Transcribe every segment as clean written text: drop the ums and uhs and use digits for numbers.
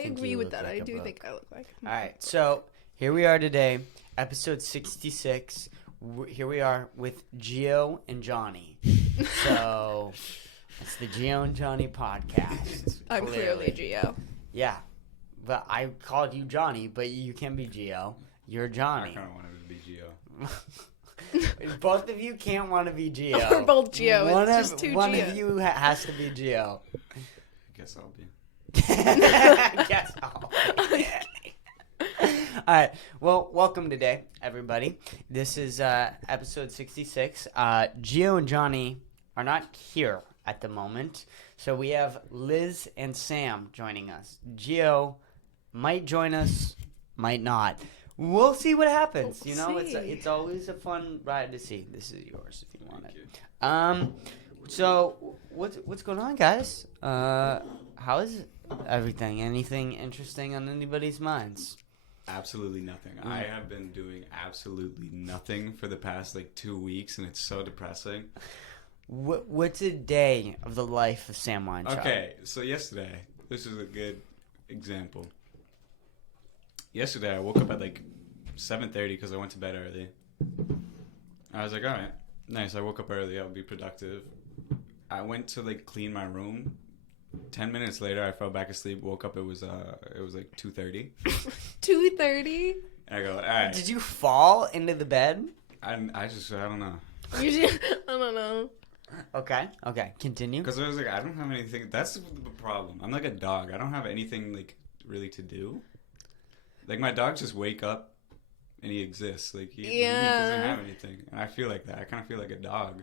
agree with that. I do think I look like him. All right, so here we are today, episode 66. Here we are with Gio and Johnny. So it's the Gio and Johnny podcast. I'm clearly Gio. Yeah, but I called you Johnny, but you can be Gio. You're Johnny. I kind of want to be Gio. Both of you can't want to be Gio. We're both Gio. It's just two one Gio. of you has to be Gio. Guess I'll be. Guess I'll be. All right. Well, welcome today, everybody. This is episode 66. Gio and Johnny are not here at the moment, so we have Liz and Sam joining us. Gio might join us, might not. We'll see what happens. You know, it's always a fun ride to see. This is yours if you want it. So what's going on, guys? How is everything? Anything interesting on anybody's minds? Absolutely nothing. I have been doing absolutely nothing for the past 2 weeks, and it's so depressing. What's a day of the life of Sam Winechild? Okay, so yesterday, this is a good example. Yesterday, I woke up at 7:30 because I went to bed early. I was like, all right, nice. I woke up early. I'll be productive. I went to clean my room. 10 minutes later, I fell back asleep. Woke up. It was 2:30. 2:30. And I go, all right. Did you fall into the bed? I don't know. I don't know. Okay. Continue. Because I was I don't have anything. That's the problem. I'm like a dog. I don't have anything really to do. My dogs just wake up and he exists. He doesn't have anything. And I feel like that. I kind of feel like a dog.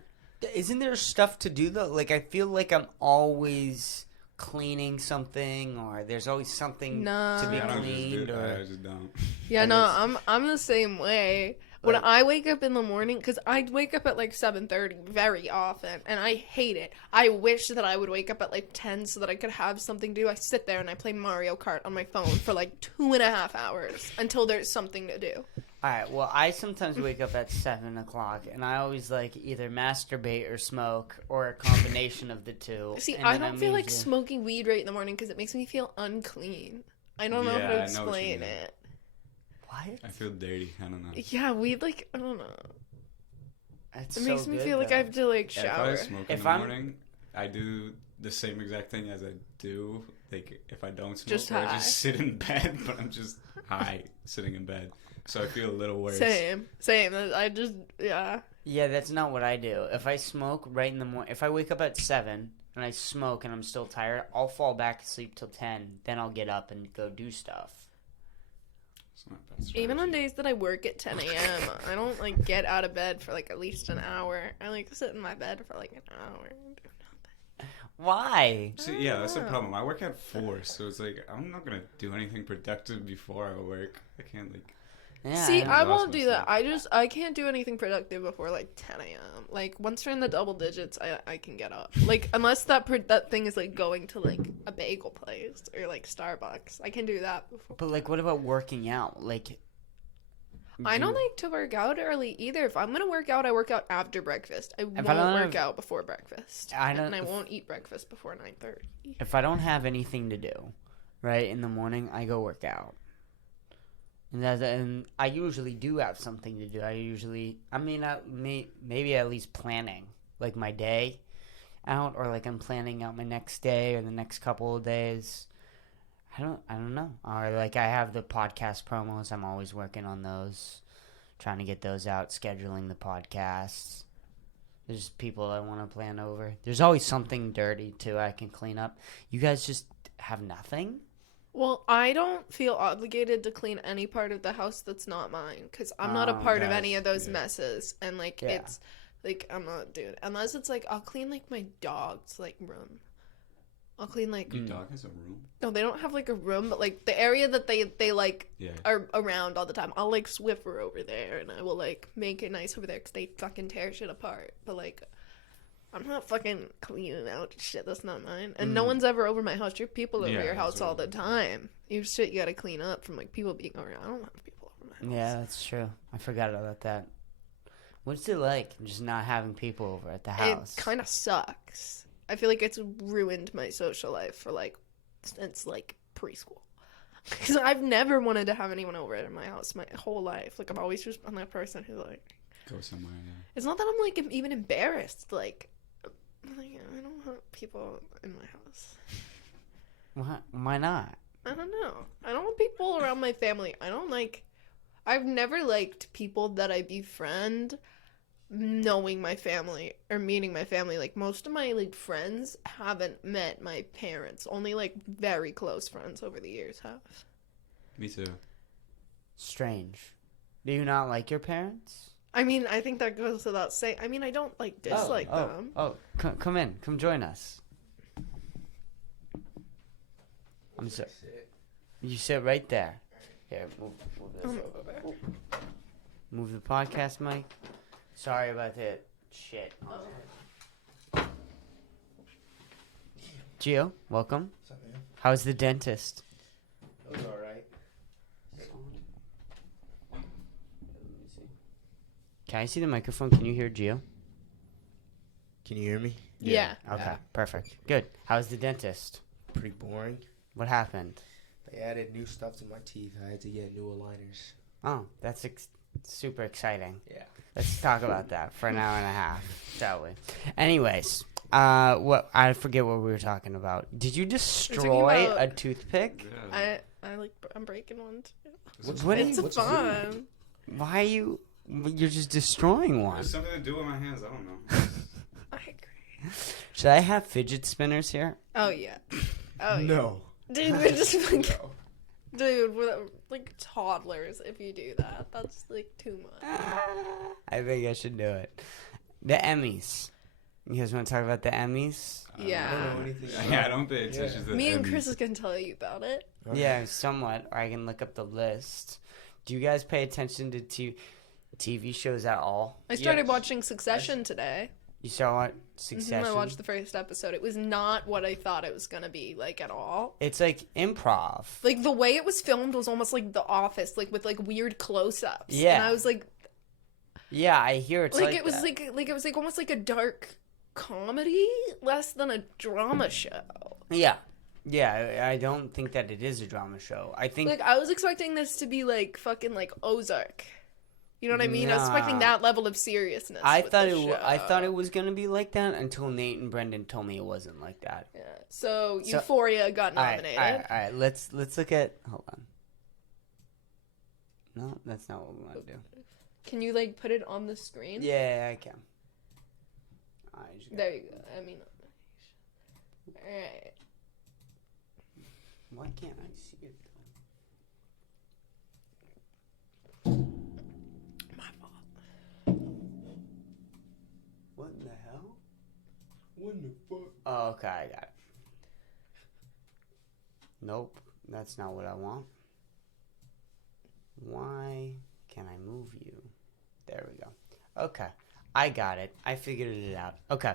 Isn't there stuff to do though? I feel like I'm always cleaning something, or there's always something to be cleaned. I just don't. Yeah, no, I'm the same way. When I wake up in the morning, because I wake up at 7:30 very often, and I hate it. I wish that I would wake up at 10 so that I could have something to do. I sit there and I play Mario Kart on my phone for 2.5 hours until there's something to do. All right, well, I sometimes wake up at 7 o'clock, and I always either masturbate or smoke, or a combination of the two. See, I don't feel like smoking weed right in the morning because it makes me feel unclean. I don't know how to explain it. What? I feel dirty. I don't know. Yeah, weed, I don't know. It makes me feel like I have to, shower. If I smoke in the morning, I do the same exact thing as I do. If I don't smoke, I just sit in bed, but I'm just high sitting in bed. So I feel a little worse. Same. I just, yeah. Yeah, that's not what I do. If I smoke right in the morning, if I wake up at 7 and I smoke and I'm still tired, I'll fall back asleep till 10. Then I'll get up and go do stuff. Even on days that I work at 10 a.m., I don't, get out of bed for, at least an hour. I, sit in my bed for, an hour and do nothing. Why? See, yeah, that's the problem. I work at 4, so it's I'm not going to do anything productive before I work. I can't, Yeah, see, I won't do that. I can't do anything productive before 10 a.m. Once we're in the double digits, I can get up. Unless that thing is going to a bagel place or Starbucks, I can do that before. But what about working out? I don't like to work out early either. If I'm gonna work out, I work out after breakfast. I won't work out before breakfast. And I won't eat breakfast before 9:30. If I don't have anything to do, right in the morning, I go work out. And I usually do have something to do. Maybe at least planning, my day out, or I'm planning out my next day or the next couple of days. I don't know. Or I have the podcast promos. I'm always working on those, trying to get those out, scheduling the podcasts. There's people I want to plan over. There's always something dirty too I can clean up. You guys just have nothing? Well, I don't feel obligated to clean any part of the house that's not mine, because I'm not a part of any of those messes, and it's I'm not doing it. Unless it's I'll clean my dog's room. I'll clean Your dog has a room? No, they don't have a room, but the area that they are around all the time. I'll Swiffer over there, and I will make it nice over there because they fucking tear shit apart. But I'm not fucking cleaning out shit that's not mine. And no one's ever over my house. Your people over your house all the time. You shit you gotta clean up from people being around. I don't have people over my house. Yeah, that's true. I forgot about that. What's it like just not having people over at the house? It kind of sucks. I feel like it's ruined my social life for since preschool. Because I've never wanted to have anyone over at my house my whole life. Like, I'm always just I'm that person who, like... Go somewhere, yeah. It's not that I'm, like, even embarrassed. Like, I don't want people in my house. Why not? I don't know. I don't want people around my family. I've never liked people that I befriend knowing my family or meeting my family. Like, most of my, like, friends haven't met my parents. Only, like, very close friends over the years have. Me too. Strange. Do you not like your parents? I mean, I think that goes without saying. I mean, I don't, like, dislike them. Come in. Come join us. I'm sorry. You sit right there. Here, move this over. Move the podcast mic. Sorry about that shit. Gio, welcome. What's up, man? How's the dentist? It was alright. Can I see the microphone? Can you hear Gio? Can you hear me? Yeah. Okay, Yeah. perfect. Good. How's the dentist? Pretty boring. What happened? They added new stuff to my teeth. I had to get new aligners. Oh, that's super exciting. Yeah. Let's talk about that for an hour and a half, shall we? Anyways, what I forget what we were talking about. Did you destroy a toothpick? Yeah. I'm breaking one too. What's fun. Why are you? You're just destroying one. There's something to do with my hands. I don't know. I agree. Should I have fidget spinners here? Oh yeah. Oh yeah. No. Dude, we're just like, No. dude, we're like toddlers. If you do that, that's like too much. I think I should do it. The Emmys. You guys want to talk about the Emmys? Yeah. I don't know anything about Yeah, I don't pay attention to the Me and Emmys. Chris can tell you about it. Okay. Yeah, somewhat. Or I can look up the list. Do you guys pay attention to TV shows at all? I started Yes. watching Succession today. You saw what? Succession? I watched the first episode. It was not what I thought it was gonna be like at all. It's like improv. Like the way it was filmed was almost like The Office, like with like weird close-ups. Yeah. And I was like, Yeah, I hear it's like it was that. like it was like almost like a dark comedy, less than a drama show. Yeah. Yeah, I don't think that it is a drama show. I think Like I was expecting this to be like fucking like Ozark. You know what I mean? I was expecting Nah. that level of seriousness. I with thought the I thought show. it was gonna be like that until Nate and Brendan told me it wasn't like that. Yeah. So So- Euphoria got All right, nominated. all right. Let's look at. Hold on. No, that's not what we want to do. Can you like put it on the screen? Yeah, I can. There you go. I mean, alright. Why can't I see it? My fault. What in the hell? What the fuck? Oh, okay, I got it. Nope, that's not what I want. Why can I move you? There we go. Okay, I got it. I figured it out. Okay.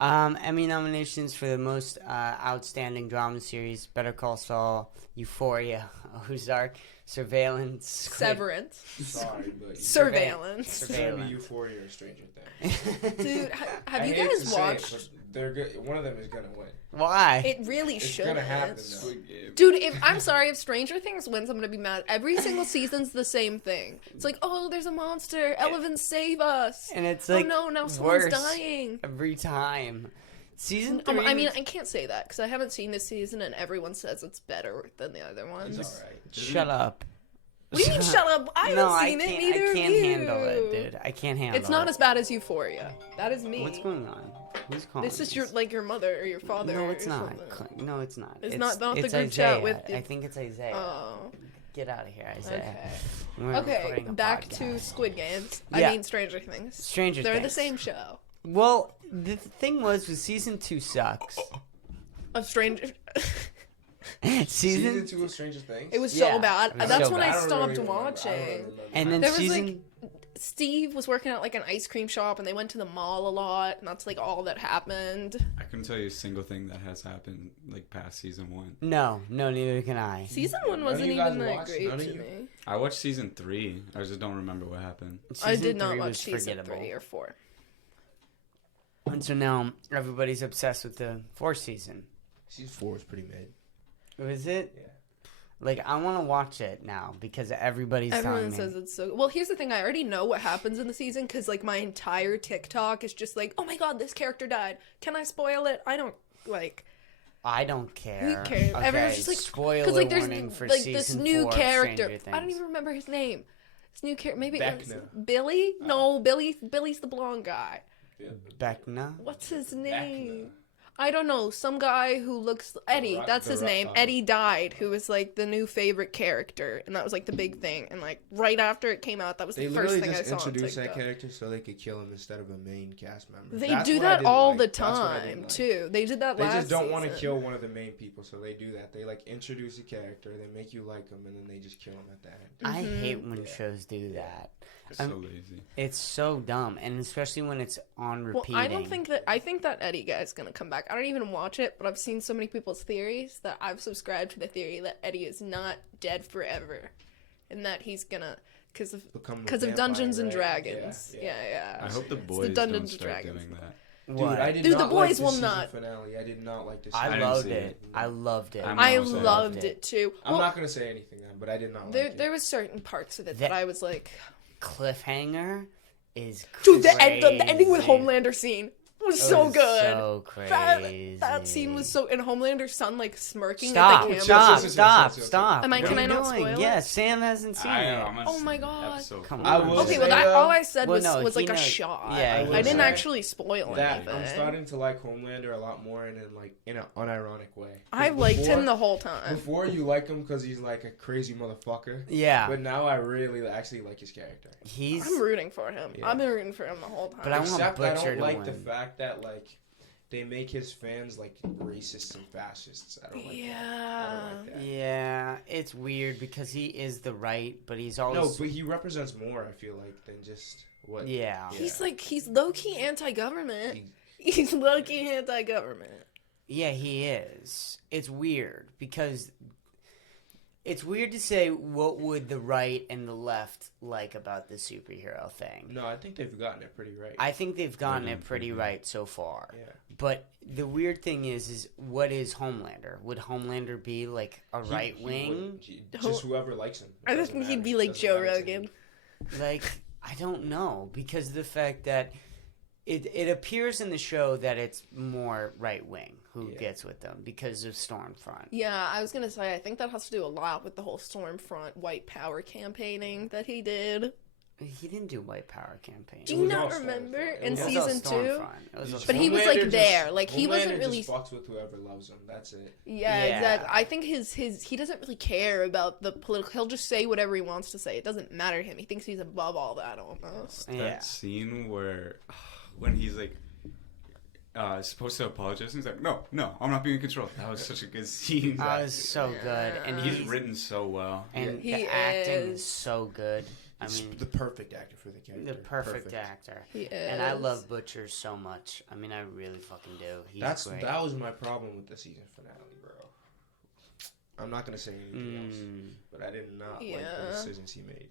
Emmy nominations for the most outstanding drama series: Better Call Saul, Euphoria, Ozark, Surveillance, Severance. Sorry, but Surveillance. it's gonna be Surveillance. Euphoria or Stranger Things. Dude, have I you hate to guys say it, watched? but they're good. One of them is gonna win. Why? It really It's should. gonna happen though. Dude, I'm sorry, if Stranger Things wins, I'm gonna be mad. Every single season's the same thing. It's like, oh, there's a monster. Elephant, save us. And it's like oh no, now someone's worse dying. every time. Season 3 I mean, was- I can't say that because I haven't seen this season, and everyone says it's better than the other ones. It's alright. shut up. What do you mean, shut up? I haven't No, seen it. Neither I can't of you. handle it, dude. I can't handle it. It's not as bad as Euphoria. That is me. What's going on? Who's calling? This is your mother or your father. No, it's or not. something. No, it's not. It's not the it's group chat Isaiah. with the- I think it's Isaiah. Oh, Get out of here, Isaiah. okay. We're Okay, recording a back to podcast. Squid Games. Yeah. I mean, Stranger Things. Stranger They're Things. the same show. Well, the thing was season 2 sucks. Of Stranger. Season 2 of Stranger Things. It was Yeah, so bad. it was That's so when bad. I don't really stopped remember. I don't watching. really remember. And then There was, season Steve was working at like an ice cream shop, and they went to the mall a lot, and that's like all that happened. I couldn't tell you a single thing that has happened like past season 1. No, neither can I. Season 1 None of wasn't you guys even that watched? great None of to you? me. I watched season 3. I just don't remember what happened. I Season did not 3 watch was season forgettable. 3 or 4. And so now everybody's obsessed with the 4th season. Season 4 is pretty mid. Was it? Yeah. Like, I want to watch it now because everybody's Everyone telling me. says it's so. Well, here's the thing. I already know what happens in the season because like my entire TikTok is just like, oh my god, this character died. Can I spoil it? I don't like. I don't care. Who cares? Okay, Everyone's just like, spoiler like there's warning for like season this new 4 character. Stranger Things. I don't even remember his name. This new character, maybe it was Vecna. Billy. No, Billy's the blonde guy. Vecna? What's his name? I don't know. Some guy who looks Eddie. That's his name. Eddie died. Who was like the new favorite character, and that was like the big thing. And like right after it came out, that was the They first literally thing I just saw. On introduced that TikTok. character so they could kill him instead of a main cast member. They That's do what I that didn't all like. the That's what I didn't time like. too. They did that They last just don't want to season. kill one of the main people, so they do that. They like introduce a character, they make you like him, and then they just kill him at the end. I hate when Yeah. shows do that. It's so lazy. It's so dumb, and especially when it's on Well, repeating. I don't think that. I think that Eddie guy is gonna come back. I don't even watch it, but I've seen so many people's theories that I've subscribed to the theory that Eddie is not dead forever, and that he's gonna because Become a of vampire, Dungeons and right? Dragons. Yeah. Yeah. I hope the It's boys don't Dungeons and start Dragons. doing that. Dude, What? I did Dude, not the like boys the will season not. finale. I did not like this. I I didn't loved see it. it. I loved it. I'm I also- loved it too. I'm Well, not gonna say anything then, but I did not there like it. there was certain parts of it That- that I was like, Cliffhanger is dude, crazy. the ending with Homelander scene was It so was good. So crazy. That scene was so, and Homelander's son like smirking Stop! at the camera. Stop! Am I- What can are I you not doing? spoil it? Yeah, Sam hasn't seen I it. know, I'm gonna Oh my see God. episode Come 4. on. I will Okay, say, well, that though- all I said Well, was no, was he like a knows- shot. yeah, I he will I didn't say actually spoil that anything. I'm starting to like Homelander a lot more, and in an unironic way. 'Cause I liked him before- the whole time. Before you like him because he's like a crazy motherfucker, Yeah, but now I really actually like his character. he's. I'm rooting for him. Yeah. I've been rooting for him the whole time. But I want Except I Butcher don't to like the win. fact that like they make his fans like racists and fascists. I don't like that. I Yeah. don't like that. Yeah, it's weird because he is the right, but he's No, always. but he represents more. I feel like than just what. Yeah. He's low key anti-government. He- He's low key anti-government. Yeah, he is. It's weird because it's weird to say what would the right and the left like about the superhero thing. No, I think they've gotten it pretty right. I think they've gotten Mhm, it pretty mhm. right so far. yeah. But the weird thing is what is Homelander? Would Homelander be like a right wing? Just whoever likes him. I just think he'd be like Joe Rogan. Like, I don't know, because of the fact that it appears in the show that it's more right wing who Yeah. gets with them because of Stormfront. Yeah, I was gonna say I think that has to do a lot with the whole Stormfront white power campaigning that he did. He didn't do White Power campaign. Do It you was not all remember Stormfront. It in was all season 2? Stormfront. It was But he was, Homelander like, just- there. Like, he Homelander wasn't really- just fucks with whoever loves him. That's it. Yeah, Yeah. exactly. I think his he doesn't really care about the political. He'll just say whatever he wants to say. It doesn't matter to him. He thinks he's above all that almost. Yeah. That scene where when he's like supposed to apologize, and he's like, no, I'm not being in control. That was such a good scene. That was so good, and He's written so well. and He the acting is. is so good. I It's mean, the perfect actor for the character. the perfect actor. He is. And I love Butcher so much. I mean, I really fucking do. He's great. That was my problem with the season finale, bro. I'm not gonna say anything else, but I did not like Yeah. the decisions he made.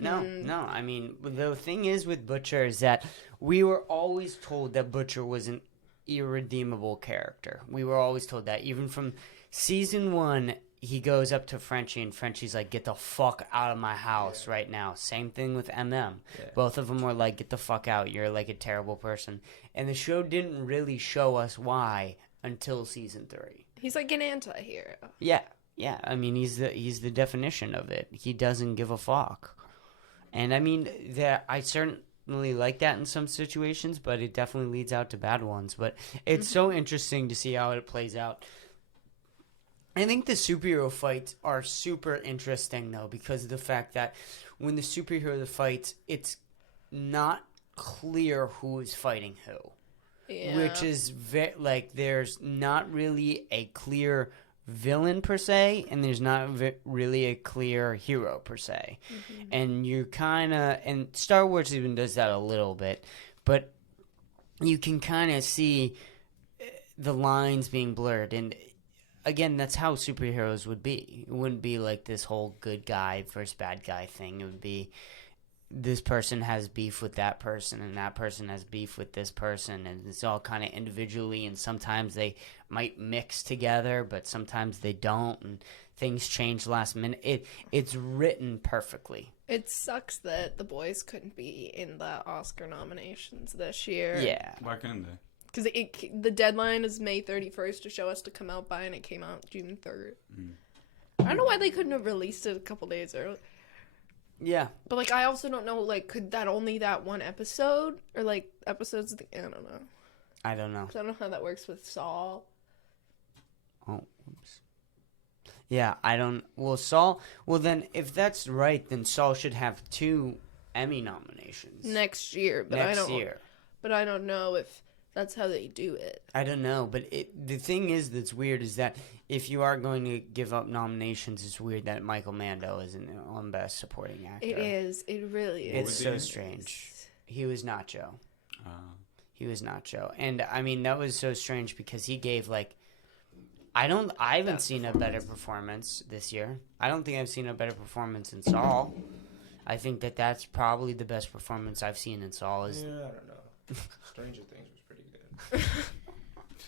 No. I mean, the thing is with Butcher is that we were always told that Butcher was an irredeemable character. We were always told that. Even from season 1, he goes up to Frenchie, and Frenchie's like, get the fuck out of my house right now. Same thing with MM. Yeah. Both of them were like, get the fuck out. You're like a terrible person. And the show didn't really show us why until season 3. He's like an anti-hero. Yeah. I mean, he's the definition of it. He doesn't give a fuck. And I mean, I certainly like that in some situations, but it definitely leads out to bad ones. But it's so interesting to see how it plays out. I think the superhero fights are super interesting, though, because of the fact that when the superhero fights, it's not clear who is fighting who. Yeah. Which is there's not really a clear villain per se, and there's not really a clear hero per se. And you kind of, and Star Wars even does that a little bit, but you can kind of see the lines being blurred. And again, that's how superheroes would be. It wouldn't be like this whole good guy versus bad guy thing. It would be this person has beef with that person, and that person has beef with this person, and it's all kind of individually, and sometimes they might mix together, but sometimes they don't, and things change last minute. It's written perfectly. It sucks that The Boys couldn't be in the Oscar nominations this year. Yeah. Why couldn't they? Because the deadline is May 31st to show us to come out by, and it came out June 3rd. I don't know why they couldn't have released it a couple days early. Yeah. But, like, I also don't know, like, could that only that one episode? Or, like, episodes of I don't know. I don't know. 'Cause I don't know how that works with Saul. Oh, oops. Yeah, I don't... Well, Saul... Well, then, if that's right, then Saul should have 2 Emmy nominations. Next year. But Next year. But I don't know if that's how they do it. I don't know, but the thing is that's weird is that if you are going to give up nominations, it's weird that Michael Mando isn't on Best Supporting Actor. It is. It really is. It's so strange. He was Nacho. He was Nacho. And, I mean, that was so strange because he gave, like... I haven't seen a better performance this year. I don't think I've seen a better performance in Saul. I think that's probably the best performance I've seen in Saul. Yeah, I don't know. Stranger Things was pretty good.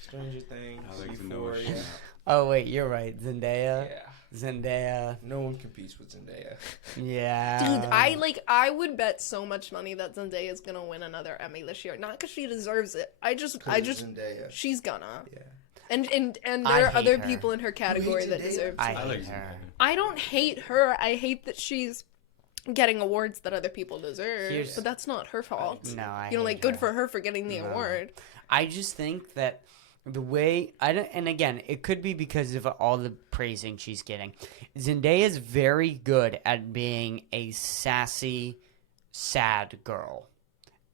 Stranger Things, Euphoria. Oh, wait, you're right. Zendaya. Yeah. Zendaya. No one competes with Zendaya. Yeah. Dude, I would bet so much money that Zendaya is gonna win another Emmy this year. Not because she deserves it. I just, Zendaya. she's gonna. Yeah. And I there are hate other her. people in her category that Zendaya? deserve to. I I hate like her. I don't hate her. I hate that she's getting awards that other people deserve. But that's not her fault. No, I You know, hate like, good her. for her for getting the award. I just think that the way and again, it could be because of all the praising she's getting. Zendaya is very good at being a sassy, sad girl,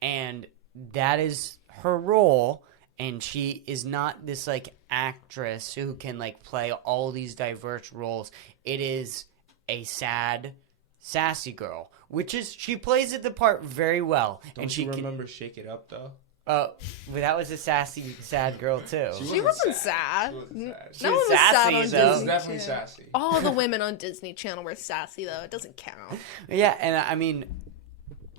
and that is her role. And she is not this like actress who can like play all these diverse roles. It is a sad, sassy girl, which is she plays it the part very well. Don't and she you remember Shake It Up though? But that was a sassy, sad girl too. She wasn't sad. She wasn't sad. No one was sassy, sad on though. She Disney was definitely Channel. sassy. All the women on Disney Channel were sassy, though. It doesn't count. Yeah, and I mean,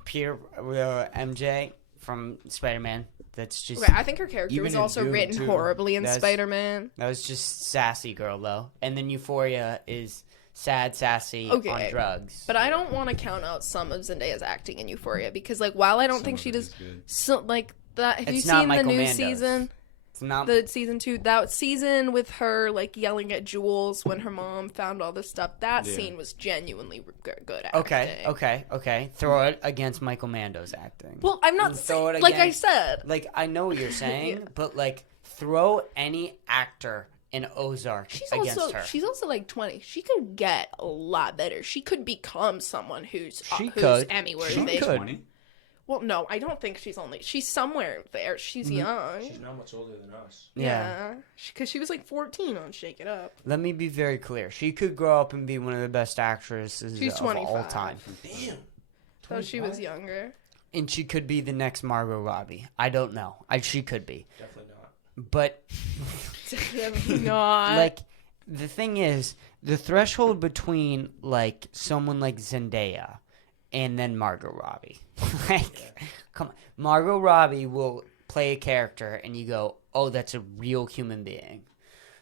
MJ from Spider-Man. That's just Okay, I think her character Even was in also Doom, written too. horribly in That's- Spider-Man. that was just sassy girl though. And then Euphoria is sad, sassy Okay. on drugs. But I don't want to count out some of Zendaya's acting in Euphoria because, like, while I don't think she does, so like that. Have you It's not seen the Michael new Mando's. season? It's not. The season 2, that season with her like yelling at Jules when her mom found all this stuff. That scene was genuinely good acting. Okay. Throw it against Michael Mando's acting. Well, I'm not Throw saying, it like I against- said. Like I know what you're saying, but like throw any actor in Ozark against her. She's also like 20. She could get a lot better. She could become someone who's She who's could. Emmy She worthy. could. 20? Well, no, I don't think she's somewhere there. She's young. She's not much older than us. Yeah. Because she was like 14 on Shake It Up. Let me be very clear. She could grow up and be one of the best actresses She's of 25. all time. Damn. So she was younger. And she could be the next Margot Robbie. I don't know. She could be. Definitely not. But Not. like the thing is, the threshold between like someone like Zendaya and then Margot Robbie. Like come on. Margot Robbie will play a character and you go, "Oh, that's a real human being."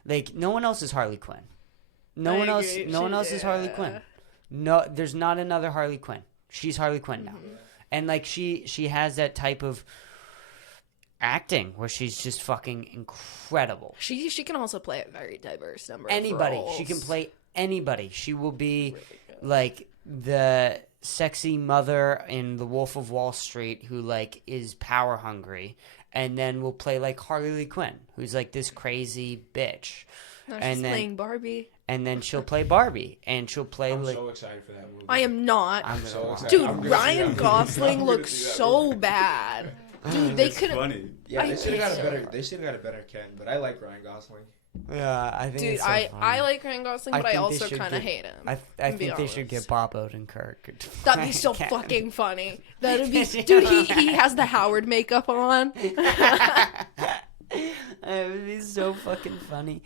Like no one else is Harley Quinn. No I one else agree. no one She- else is Harley yeah. Quinn. No, there's not another Harley Quinn. She's Harley Quinn now. Mm-hmm. And like she has that type of acting where she's just fucking incredible. She can also play a very diverse number Anybody. of roles. She can play anybody. She will be like the sexy mother in The Wolf of Wall Street who like is power hungry and then will play like Harley Quinn who's like this crazy bitch. No, she's and then- playing Barbie. And then she'll play Barbie and she'll play I'm like so excited for that movie. I am not. I'm so gonna excited. Dude, I'm gonna see Ryan that movie. Gosling I'm gonna looks see that so movie. bad. Dude, they It's could have. funny. Yeah, I they should have got a hate better. her. They should have got a better Ken, but I like Ryan Gosling. Yeah, I think Dude, it's so I funny. like Ryan Gosling, but I think they also should kind of get- hate him. I to think be they should honest. get Bob Odenkirk. That'd be so Ken. fucking funny. That'd be, dude. He has the Howard makeup on. It would be so fucking funny.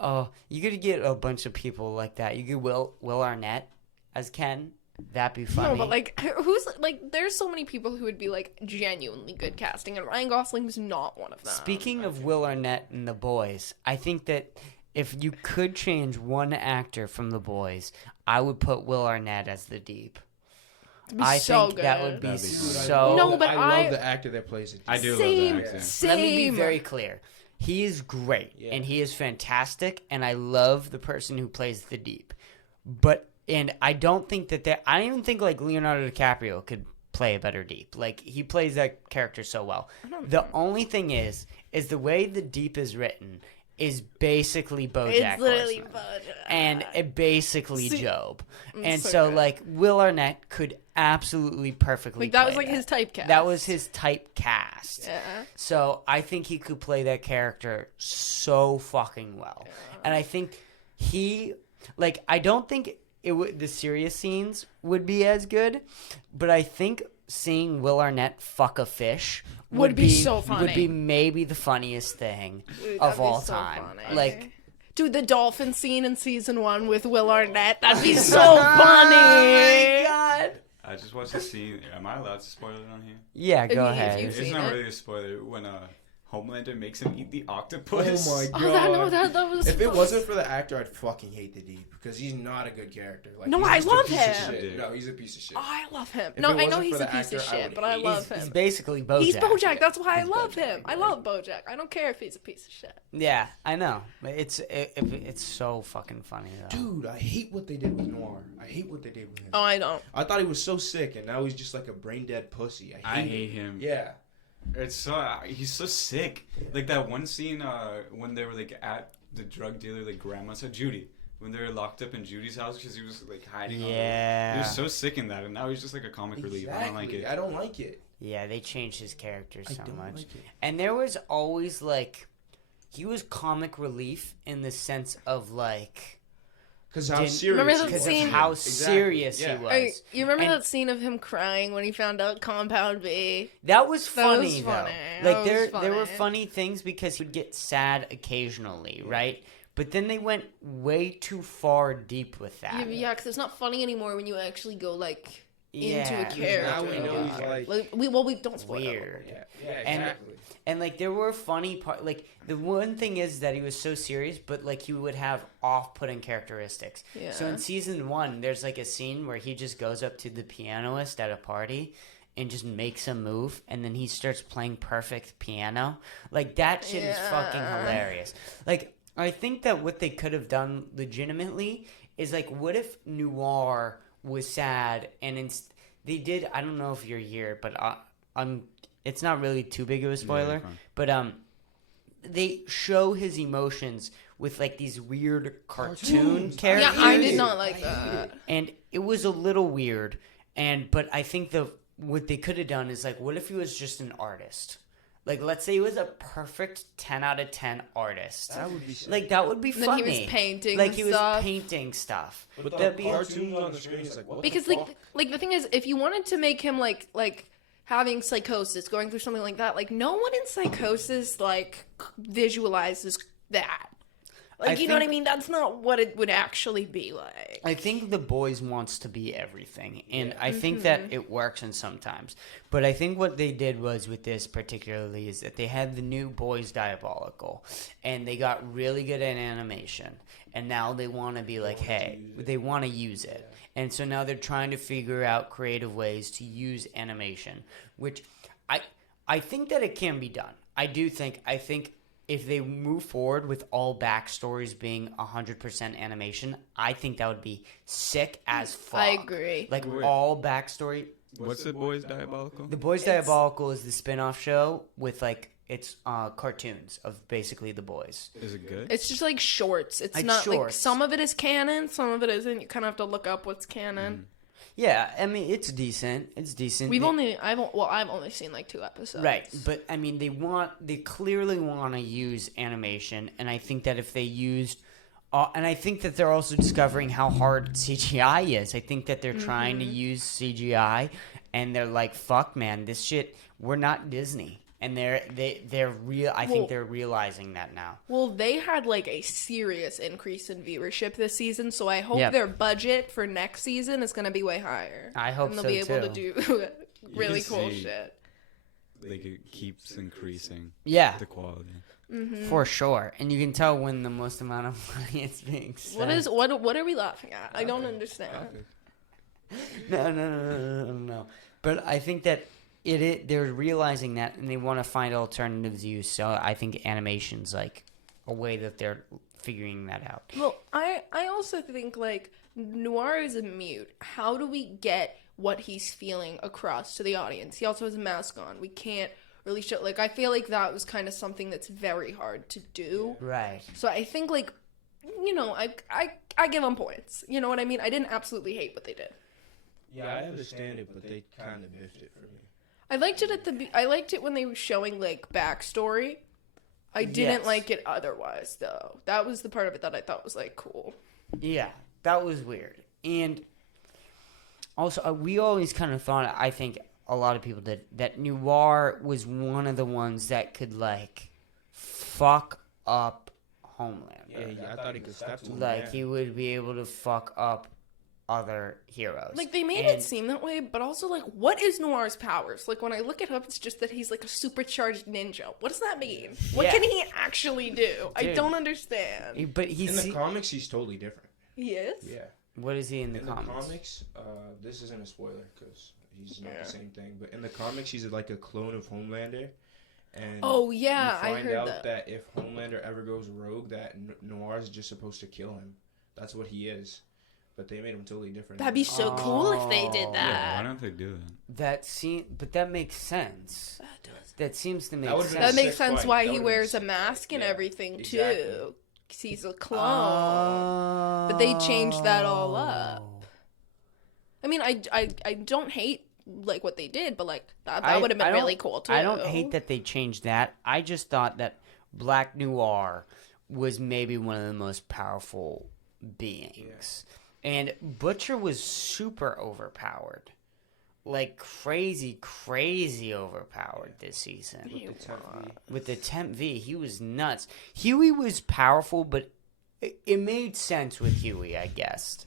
Oh, you could get a bunch of people like that. You could Will Arnett as Ken. That'd be funny. No, but like, who's like? There's so many people who would be like genuinely good casting, and Ryan Gosling's not one of them. Speaking of Will Arnett and The Boys, I think that if you could change one actor from The Boys, I would put Will Arnett as the Deep. I so think good. that would be That'd be so. No, but I love the actor that plays it. I do Same, love that accent. same. Let me be very clear. He is great and he is fantastic, and I love the person who plays the Deep. And I don't think that I don't even think like Leonardo DiCaprio could play a better Deep. Like, he plays that character so well. The only thing is the way the Deep is written is basically BoJack It's literally Horseman. BoJack. And it basically Job. And so so good. like Will Arnett could absolutely perfectly Like, that play was like his typecast. That was his typecast. Yeah. So I think he could play that character so fucking well. And I think I don't think the serious scenes would be as good, but I think seeing Will Arnett fuck a fish Would be so funny. Would be maybe the funniest thing Dude, of that'd be all so time. funny. Like, Dude, the dolphin scene in season 1 with Will Arnett, that'd be so funny. God. I just watched the scene. Am I allowed to spoil it on here? Yeah, go If ahead. you've It's seen not it? really a spoiler when Homelander makes him eat the octopus. Oh my Oh, god. that was If it fun. wasn't for the actor, I'd fucking hate the Deep because he's not a good character. Like, No, he's I just a love piece of him. shit. No, he's a piece of shit. Oh, I love him. If No, it I know wasn't he's for a the piece of actor, I shit, would but I hate love He's him. basically BoJack. He's BoJack. That's why I He's love BoJack, him. I right. love BoJack. I don't care if he's a piece of shit. Yeah, I know. But it's so fucking funny though. Dude, I hate what they did with Noir. I hate what they did with him. Oh, I don't. I thought he was so sick, and now he's just like a brain dead pussy. I hate him. Yeah. It's so he's so sick. Like that one scene when they were like at the drug dealer, like grandma's house, Judy. When they were locked up in Judy's house because he was like hiding. Yeah. He was so sick in that, and now he's just like a comic relief. I don't like it. I don't like it. Yeah, they changed his character I so don't much. like it. And there was always like he was comic relief in the sense of like Because how didn't- serious Remember he that was. because scene- of how Exactly. serious Yeah. he was. Hey, you remember And- that scene of him crying when he found out Compound V? That was That funny was though. funny. Like That was there were funny. funny things because he would get sad occasionally, right? But then they went way too far deep with that. Yeah, because it's not funny ananymore when you actually go like into Yeah, a character. Now we know he's like we don't spoil it. weird. yeah, And- exactly. And like there were funny part. Like the one thing is that he was so serious, but like he would have off-putting characteristics. Yeah. So in season 1, there's like a scene where he just goes up to the pianist at a party and just makes him move, and then he starts playing perfect piano. Like that shit is fucking Yeah. hilarious. Like I think that what they could have done legitimately is like, what if Noir was sad and they did? I don't know if you're here, but it's not really too big of a spoiler, fine. but they show his emotions with like these weird cartoon Cartoons. characters. Yeah, I did not like that. And it was a little weird. But I think what they could have done is like, what if he was just an artist? Like, let's say he was a perfect 10 out of 10 artist. That would be sick. Like, that would be And then funny. he was painting like and he was stuff. painting stuff. But the That'd be cartoons on the screen is like, what Because the fuck? like the thing is, if you wanted to make him like having psychosis, going through something like that, like no one in psychosis like visualizes that. Like, you know what I mean? That's not what it would actually be like. I think The Boys wants to be everything, and I think that it works in sometimes. But I think what they did was with this particularly is that they had the new Boys Diabolical, and they got really good at animation, and now they want to be like, hey, they want to use it. And so now they're trying to figure out creative ways to use animation, which I think that it can be done. I think if they move forward with all backstories being 100% animation, I think that would be sick as fuck. I agree. Like, Wait. all backstory. What's the Boys Diabolical? The Boys Diabolical is the spin-off show with, like, it's cartoons of basically the boys. Is it good? It's just like shorts. It's Like not like shorts. some of it is canon, some of it isn't. You kind of have to look up what's canon. Yeah, I mean, it's decent. It's decent. I've only seen like 2 episodes. Right, but I mean, they clearly want to use animation, and I think that if they used, and I think that they're also discovering how hard CGI is. I think that they're trying to use CGI, and they're like, "Fuck, man, this shit. We're not Disney," and they're real. I think they're realizing that now. Well, they had like a serious increase in viewership this season, so I hope Yep. their budget for next season is going to be way higher. I hope and they'll so, be able too. to do really can cool see- shit. Like it keeps increasing Yeah, the quality. For sure. And you can tell when the most amount of money is being spent. What are we laughing at? I don't understand. No. But I think that they're realizing that, and they want to find alternatives use. So I think animation's like a way that they're figuring that out. Well, I also think like Noir is a mute. How do we get what he's feeling across to the audience? He also has a mask on. We can't really show, like, I feel like that was kind of something that's very hard to do. Right. So I think, like, you know, I give them points. You know what I mean? I didn't absolutely hate what they did. Yeah, I understand it, but they kind of biffed it for me. I liked it I liked it when they were showing, like, backstory. I didn't like it otherwise, though. That was the part of it that I thought was, like, cool. Yeah, that was weird. And also, we always kind of thought, I think a lot of people did, that Noir was one of the ones that could, like, fuck up Homeland. Yeah, I thought he could step to him. Like, he would be able to fuck up other heroes. Like, they made it seem that way, but also, like, what is Noir's powers? Like, when I look it up, it's just that he's, like, a supercharged ninja. What does that mean? What can he actually do? Dude, I don't understand. But in the comics, he's totally different. He is? Yeah. What is he in the comics? In the comics, this isn't a spoiler, because he's not the same thing. But in the comics, he's like a clone of Homelander. And I heard find out that if Homelander ever goes rogue, that Noir is just supposed to kill him. That's what he is. But they made him totally different. That'd be so cool if they did that. Yeah, why don't they do that? But that makes sense. That does. That seems to make sense. That makes sense why he wears a mask and everything, too. Because he's a clone. But they changed that all up. I mean, I don't hate, like, what they did, but, like, that would have been really cool, too. I don't hate that they changed that. I just thought that Black Noir was maybe one of the most powerful beings. Yeah. And Butcher was super overpowered. Like, crazy overpowered this season. With the Temp V, he was nuts. Huey was powerful, but it made sense with Huey, I guess.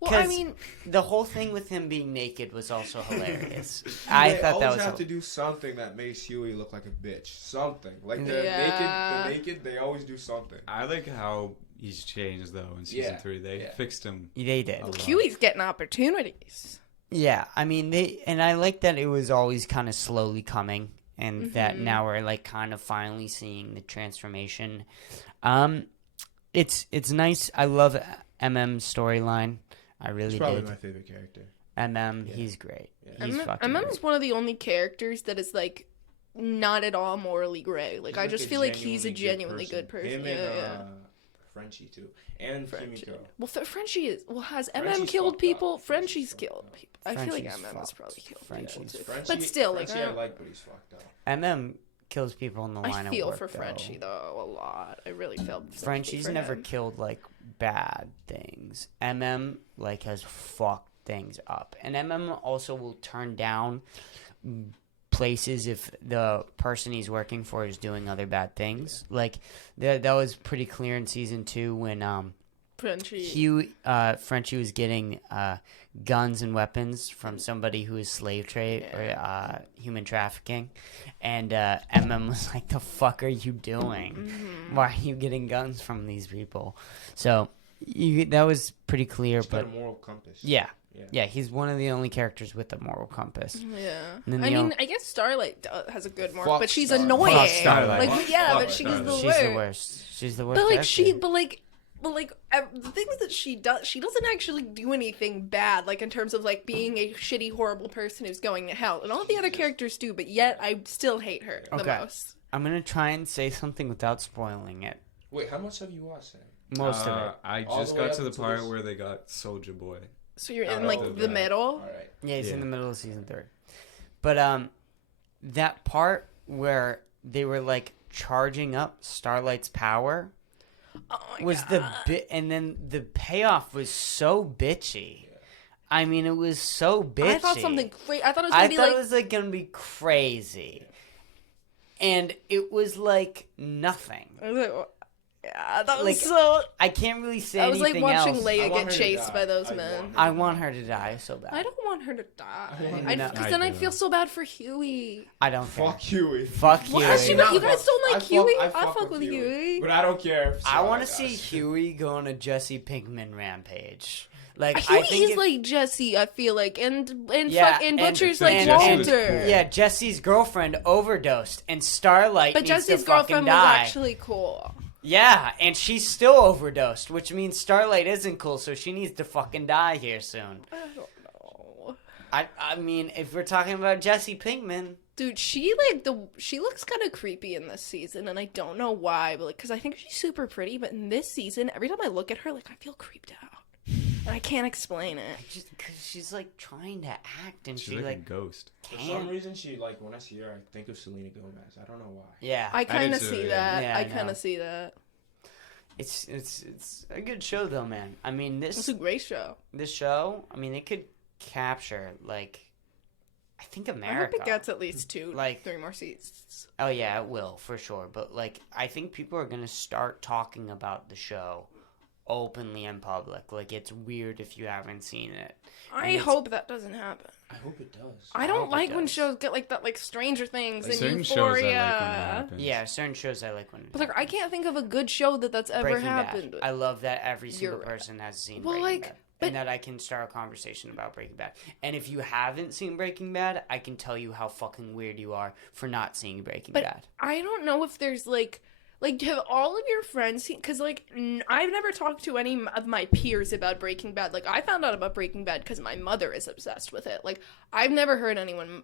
Well, I mean, the whole thing with him being naked was also hilarious. I thought that was. They always have to do something that makes Huey look like a bitch. Something like the naked. They always do something. I like how he's changed though in season 3. They fixed him. They did. Huey's getting opportunities. Yeah, I mean and I like that it was always kind of slowly coming, and that now we're like kind of finally seeing the transformation. It's nice. I love MM's storyline. I really He's probably my favorite character. He's great. Yeah. He's fucking MM's great. one of the only characters that is, like, not at all morally gray. Like, I just feel like he's a genuinely good person. Him and Frenchie, too. And Kimiko. Well, Frenchie has MM killed people? Frenchie's killed people. I feel like MM has probably killed people, too. But still, like, I like, but he's fucked up. MM kills people in the line of work, I feel for Frenchie, though, a lot. I really feel Frenchie's never killed, like, bad things. MM, like, has fucked things up. And MM also will turn down places if the person he's working for is doing other bad things. Like, that was pretty clear in season 2 when Frenchie was getting guns and weapons from somebody who is slave trade or human trafficking, and MM was like, "The fuck are you doing? Why are you getting guns from these people?" So that was pretty clear. But a moral compass. Yeah, he's one of the only characters with a moral compass. Yeah, I guess Starlight has a good moral, but she's annoying. Fuck Starlight. Like, but she's the worst. She's the worst. But the things that she doesn't actually do anything bad, like, in terms of, like, being a shitty, horrible person who's going to hell. And all the other characters do, but yet I still hate her the most. I'm going to try and say something without spoiling it. Wait, how much have you watched, Sam? Most of it. I just got to the part where they got Soulja Boy. So you're in, like, the middle? All right. Yeah, he's in the middle of season 3. But that part where they were, like, charging up Starlight's power was the bit, and then the payoff was so bitchy. Yeah. I mean, it was so bitchy. I thought something crazy. I thought it was gonna be crazy, and it was like nothing. Yeah, that was Like, so. I can't really say I was like anything watching else. Leia I want get her to chased die. by those I men. want I want her to die so bad. I don't want her to die. No. Because I then I do. feel so bad for Huey. I don't care. Fuck Huey. Fuck Well, Huey. actually, no, you guys don't like Huey? I fuck fuck with Huey. But I don't care. I want to to see Huey go on a Jesse Pinkman rampage. Like Huey I think is like Jesse, I feel like, and Yeah, and and- Butcher's and like Jesse was Walter. cool. yeah, Jesse's girlfriend overdosed, and Starlight But needs Jesse's to fucking girlfriend was die. actually cool. Yeah, and she's still overdosed, which means Starlight isn't cool, so she needs to fucking die here soon. I don't know. I mean, if we're talking about Jesse Pinkman, Dude, she looks kind of creepy in this season, and I don't know why, but because I think she's super pretty, but in this season, every time I look at her, I feel creeped out, and I can't explain it. because she's like trying to act, and She's she like a ghost. For some can't. reason, when I see her, I think of Selena Gomez. I don't know why. Yeah, I kind of too, see yeah. that. Yeah, I I kind know. of see that. it's a good show though, man. I mean, It's this a great show. show, I mean, it could capture like, I think I hope America. it gets at least 2, Like- 3 more seasons. Oh yeah, it will for sure. But like, I think people are gonna start talking about the show openly in public. Like, it's weird if you haven't seen it. I it's- hope that doesn't happen. I hope it does. I hope don't it like when does. shows get like that, like Stranger Things Like, and certain shows I Euphoria. like when it happens. Yeah, certain shows I like when it But like, I happens. can't think of a good show that's ever Breaking happened. Bad. I love that every single You're right. person has seen Well, Breaking like, Bad. but- And that I can start a conversation about Breaking Bad. And if you haven't seen Breaking Bad, I can tell you how fucking weird you are for not seeing Breaking But Bad. I don't know if there's like have all of your friends seen? Because like I've never talked to any of my peers about Breaking Bad. Like I found out about Breaking Bad because my mother is obsessed with it. Like I've never heard anyone,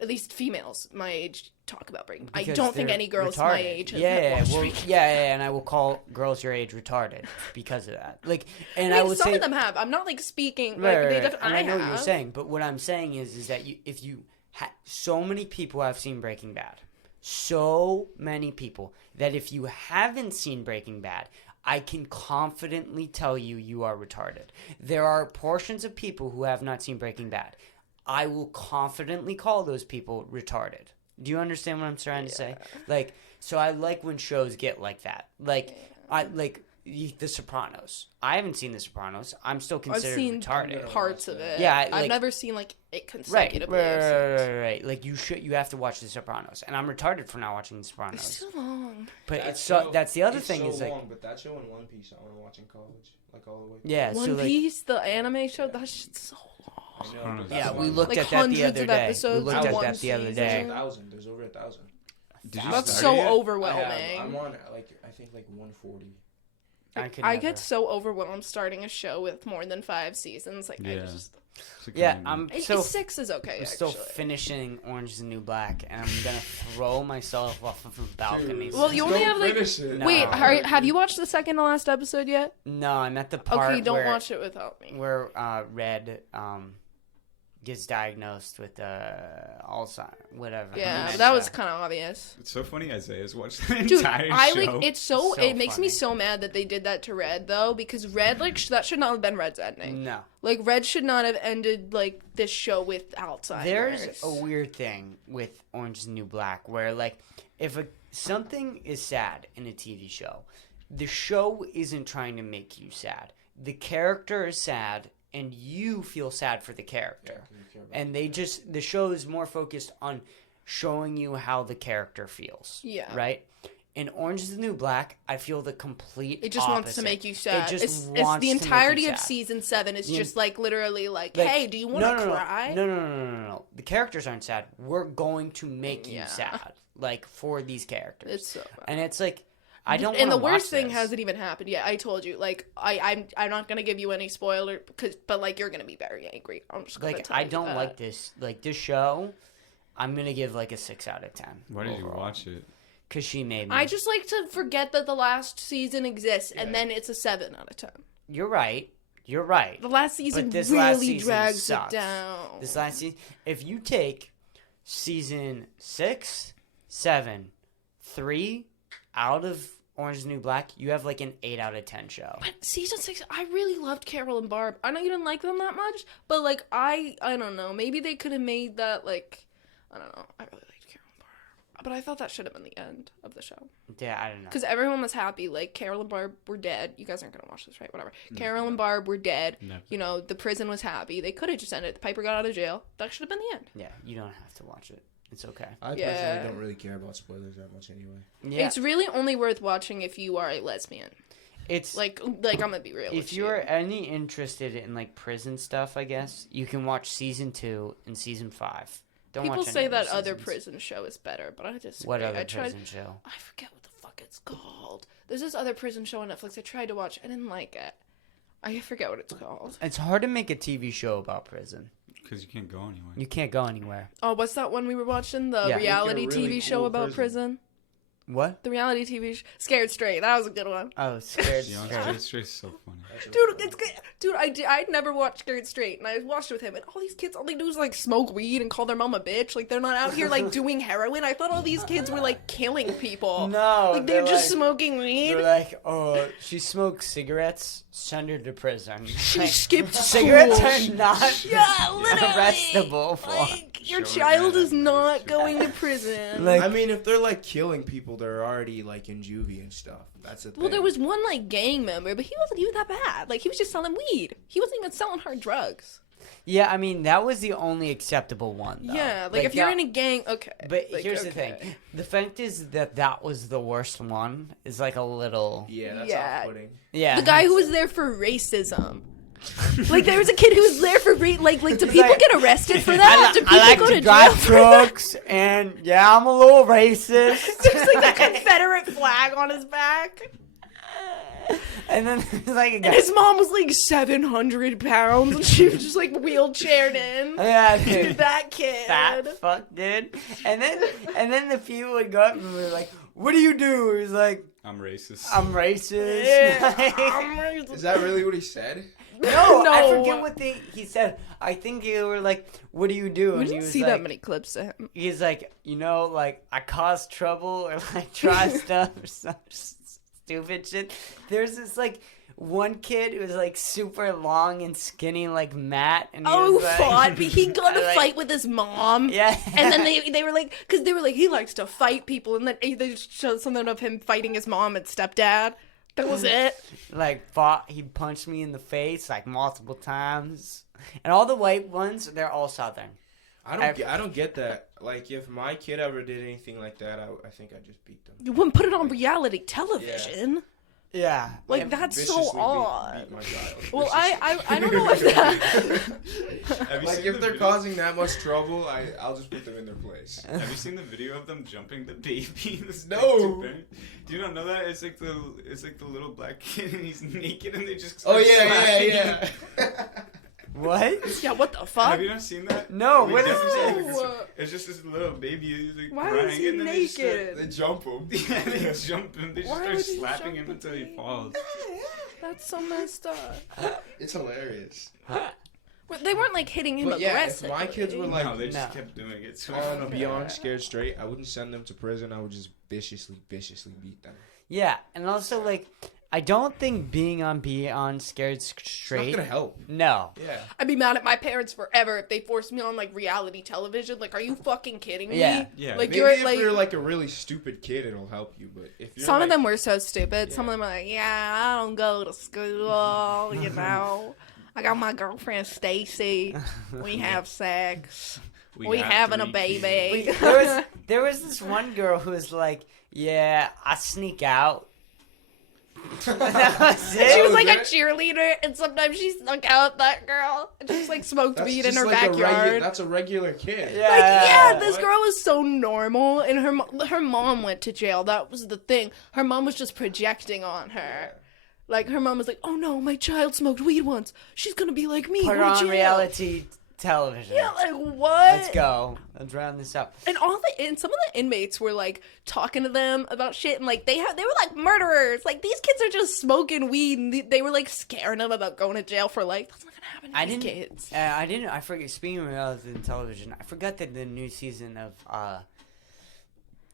at least females my age, talk about Breaking Bad. I Because don't think they're any girls retarded. my age have yeah, watched well, Breaking yeah, and I will call girls your age retarded because of that. Like, and I I mean, would some say of them have. I'm not like speaking. Right, Like they right, definitely. and I know what have. you're saying, but what I'm saying is that if you so many people have seen Breaking Bad, so many people that if you haven't seen Breaking Bad, I can confidently tell you you are retarded. There are portions of people who have not seen Breaking Bad. I will confidently call those people retarded. Do you understand what I'm trying to say? Like, so I like when shows get like that. Like, I like The Sopranos. I haven't seen The Sopranos. I'm still I've considered seen retarded. parts of it. Yeah, I've like- never seen like it Right, consecutively. right. Like you have to watch The Sopranos, and I'm retarded for not watching The It's Sopranos. too long. But That it's so show- that's the other it's thing so is like long, but that show in One Piece I want to watch in college, like all the way. yeah, so One like Piece, the anime show, that shit's so long. I know, but yeah, that's we one- looked Like at that the hundreds other of day. We episodes looked in at one that the other season. day. There's 1,000. There's over 1,000. Did you That's start so it yet? overwhelming. I'm on I think like 140. I get so overwhelmed starting a show with more than 5 seasons. Like I Yeah. just, It's a Yeah, commitment. I'm so 6 is okay. I'm still actually. finishing Orange is the New Black, and I'm gonna throw myself off of a balcony. Well, you only have, like- No. Wait, have you watched the second to last episode yet? No, I'm at the part Okay, don't where, watch it without me. where Red gets diagnosed with Alzheimer's, whatever. Yeah, dementia. but that was kind of obvious. It's so funny Isaiah's watched the Dude, entire I show. like it's so, So it makes me funny. so mad that they did that to Red though, because Red that should not have been Red's ending. No. Like Red should not have ended like this show with Alzheimer's. There's a weird thing with Orange is the New Black where, like, if something is sad in a TV show, the show isn't trying to make you sad. The character is sad, and you feel sad for the character. And the show is more focused on showing you how the character feels. Yeah. Right? In Orange is the New Black, I feel the complete It just wants to opposite. make you sad. It just it's wants the to make you entirety of sad. season 7 is Yeah. just like literally like, Like, hey, do you want to cry? No. The characters aren't sad. We're going to make you Yeah. sad, like, for these characters. It's so bad. And it's like, I don't. And the wanna worst watch thing this. hasn't even happened yet. I told you, like, I'm not gonna give you any spoiler but like you're gonna be very angry. I'm just gonna Like, tell I you don't that. like this. Like, this show, I'm gonna give like a 6 out of 10. Why did you watch it? Because she made me. I just like to forget that the last season exists, and then it's a 7 out of 10. You're right. You're right. The last season this really last season drags sucks. it down. This last season, if you take season 6, 7, 3 out of Orange is the New Black, you have like an 8 out of 10 show. But season 6, I really loved Carol and Barb. I know you didn't like them that much, but like I don't know. Maybe they could have made that like I don't know. I really liked Carol and Barb, But I thought that should have been the end of the show. Yeah, I don't know. Because everyone was happy. Like, Carol and Barb were dead. You guys aren't going to watch this, right? Whatever. Carol and Barb were dead. No. You know, the prison was happy. They could have just ended it. Piper got out of jail. That should have been the end. Yeah, you don't have to watch it. It's okay. I personally don't really care about spoilers that much anyway. Yeah. It's really only worth watching if you are a lesbian. It's like I'm gonna be real. If you're any interested in like prison stuff, I guess you can watch season 2 and season 5. Don't People watch say any that other other seasons. prison show is better, but I disagree. What other prison show? I forget what the fuck it's called. There's this other prison show on Netflix I tried to watch. I didn't like it. I forget what it's called. It's hard to make a TV show about prison. Because you can't go anywhere. You can't go anywhere. Oh, what's that one we were watching? The Yeah. reality Make a really TV show cool about prison. What? The reality TV Scared Straight. That was a good one. Oh, Scared Yeah, Straight. Scared Straight's so funny. Dude, it's good. Dude, I'd never watched Scared Straight, and I watched it with him, and all these kids, all they do is, like, smoke weed and call their mom a bitch. Like, they're not out here, like, doing heroin. I thought all these kids were, like, killing people. No. Like, they're just smoking weed. They're like, oh, she smoked cigarettes, send her to prison. She skipped Cigarettes school. are not Yeah, literally. arrestable for. Like, your Showing child that is not information. going to prison. Like- I mean, if they're like killing people, they're already like in juvie and stuff. That's the thing. Well, there was one, like, gang member, but he wasn't even that bad. Like, he was just selling weed. He wasn't even selling hard drugs. Yeah, I mean, that was the only acceptable one, though. Yeah, like, if you're that- in a gang, okay. But Like, here's the okay. thing. The fact is that was the worst one is like a little... Yeah, that's Yeah. off-putting. Yeah. The guy who was there for racism. Like, there was a kid who was there for like, do He's people like, get arrested for that? Do people I like go to to drive jail for that? trucks, and yeah, I'm a little racist. There's like a Confederate flag on his back. And then there's like a And guy. his mom was like 700 pounds, and she was just like wheelchaired in. Yeah, dude. That kid. Fat fuck, dude. And then the people would go up and be like, "What do you do?" He's like, I'm racist. "I'm racist." Yeah, Like- I'm racist. Is that really what he said? no, I No. forget what he said. I think they were like, "What do you do?" We And he didn't was see like, that many clips of him. He's like, like I cause trouble or like try stuff or some stupid shit. There's this like one kid who was like super long and skinny like Matt, and he Oh, was, like, fought, but he got in a like- fight with his mom. Yeah, And then they were like, because they were like, he likes to fight people, and then they just showed something of him fighting his mom and stepdad. That was it. like fought. He punched me in the face like multiple times, and all the white ones, they're all Southern. I don't get that. Like, if my kid ever did anything like that, I think I'd just beat them. You wouldn't put it on reality television. Yeah, Like, and that's so Viciously odd. beat my child. Well, I don't know if that. Have you Like, seen if the they're video? causing that much trouble, I'll just put them in their place. Have you seen the video of them jumping the baby? No. Do you not know that? It's like the little black kid and he's naked and they just Oh start slapping him. yeah. what? Yeah, what the fuck? Have you not seen that? No, We what is definitely- this? No. It's just this little baby who's like Why crying was he and then they start- naked? They jump him. Yeah, they jump him. They just Why start would he slapping jump him the until he baby? falls. That's so messed up. It's hilarious. But they weren't like hitting him But yeah, if aggressively. my kids were like No, they just No. kept doing it. So on Beyond Scared Straight, I wouldn't send them to prison. I would just viciously beat them. Yeah, and also like, I don't think being on Beyond Scared It's Straight. not gonna help. No. Yeah. I'd be mad at my parents forever if they forced me on like reality television. Like, are you fucking kidding me? Yeah. Yeah. Like Maybe you're if like. you're like a really stupid kid, it'll help you. But if you're Some like, of them were so stupid. Some Yeah. of them were like, yeah, I don't go to school, you know. I got my girlfriend Stacy. We have sex. We got having a 3 baby. kids. There was this one girl who was like, yeah, I sneak out. That was it. She was Oh, like a is cheerleader, and sometimes she snuck out that girl. And she just like smoked that's weed in just her like a backyard. that's a regular kid. Yeah. Like, yeah, this What? girl was so normal, and her mom went to jail. That was the thing. Her mom was just projecting on her. Like, her mom was like, oh no, my child smoked weed once. She's gonna be like me. Put her go to on jail." reality television. Yeah, like, what? Let's go. Let's round this up. And some of the inmates were like talking to them about shit, and like they were like murderers. Like, these kids are just smoking weed, and they were like scaring them about going to jail for life. That's not gonna happen to these kids. I forget. Speaking of reality television, I forgot that the new season of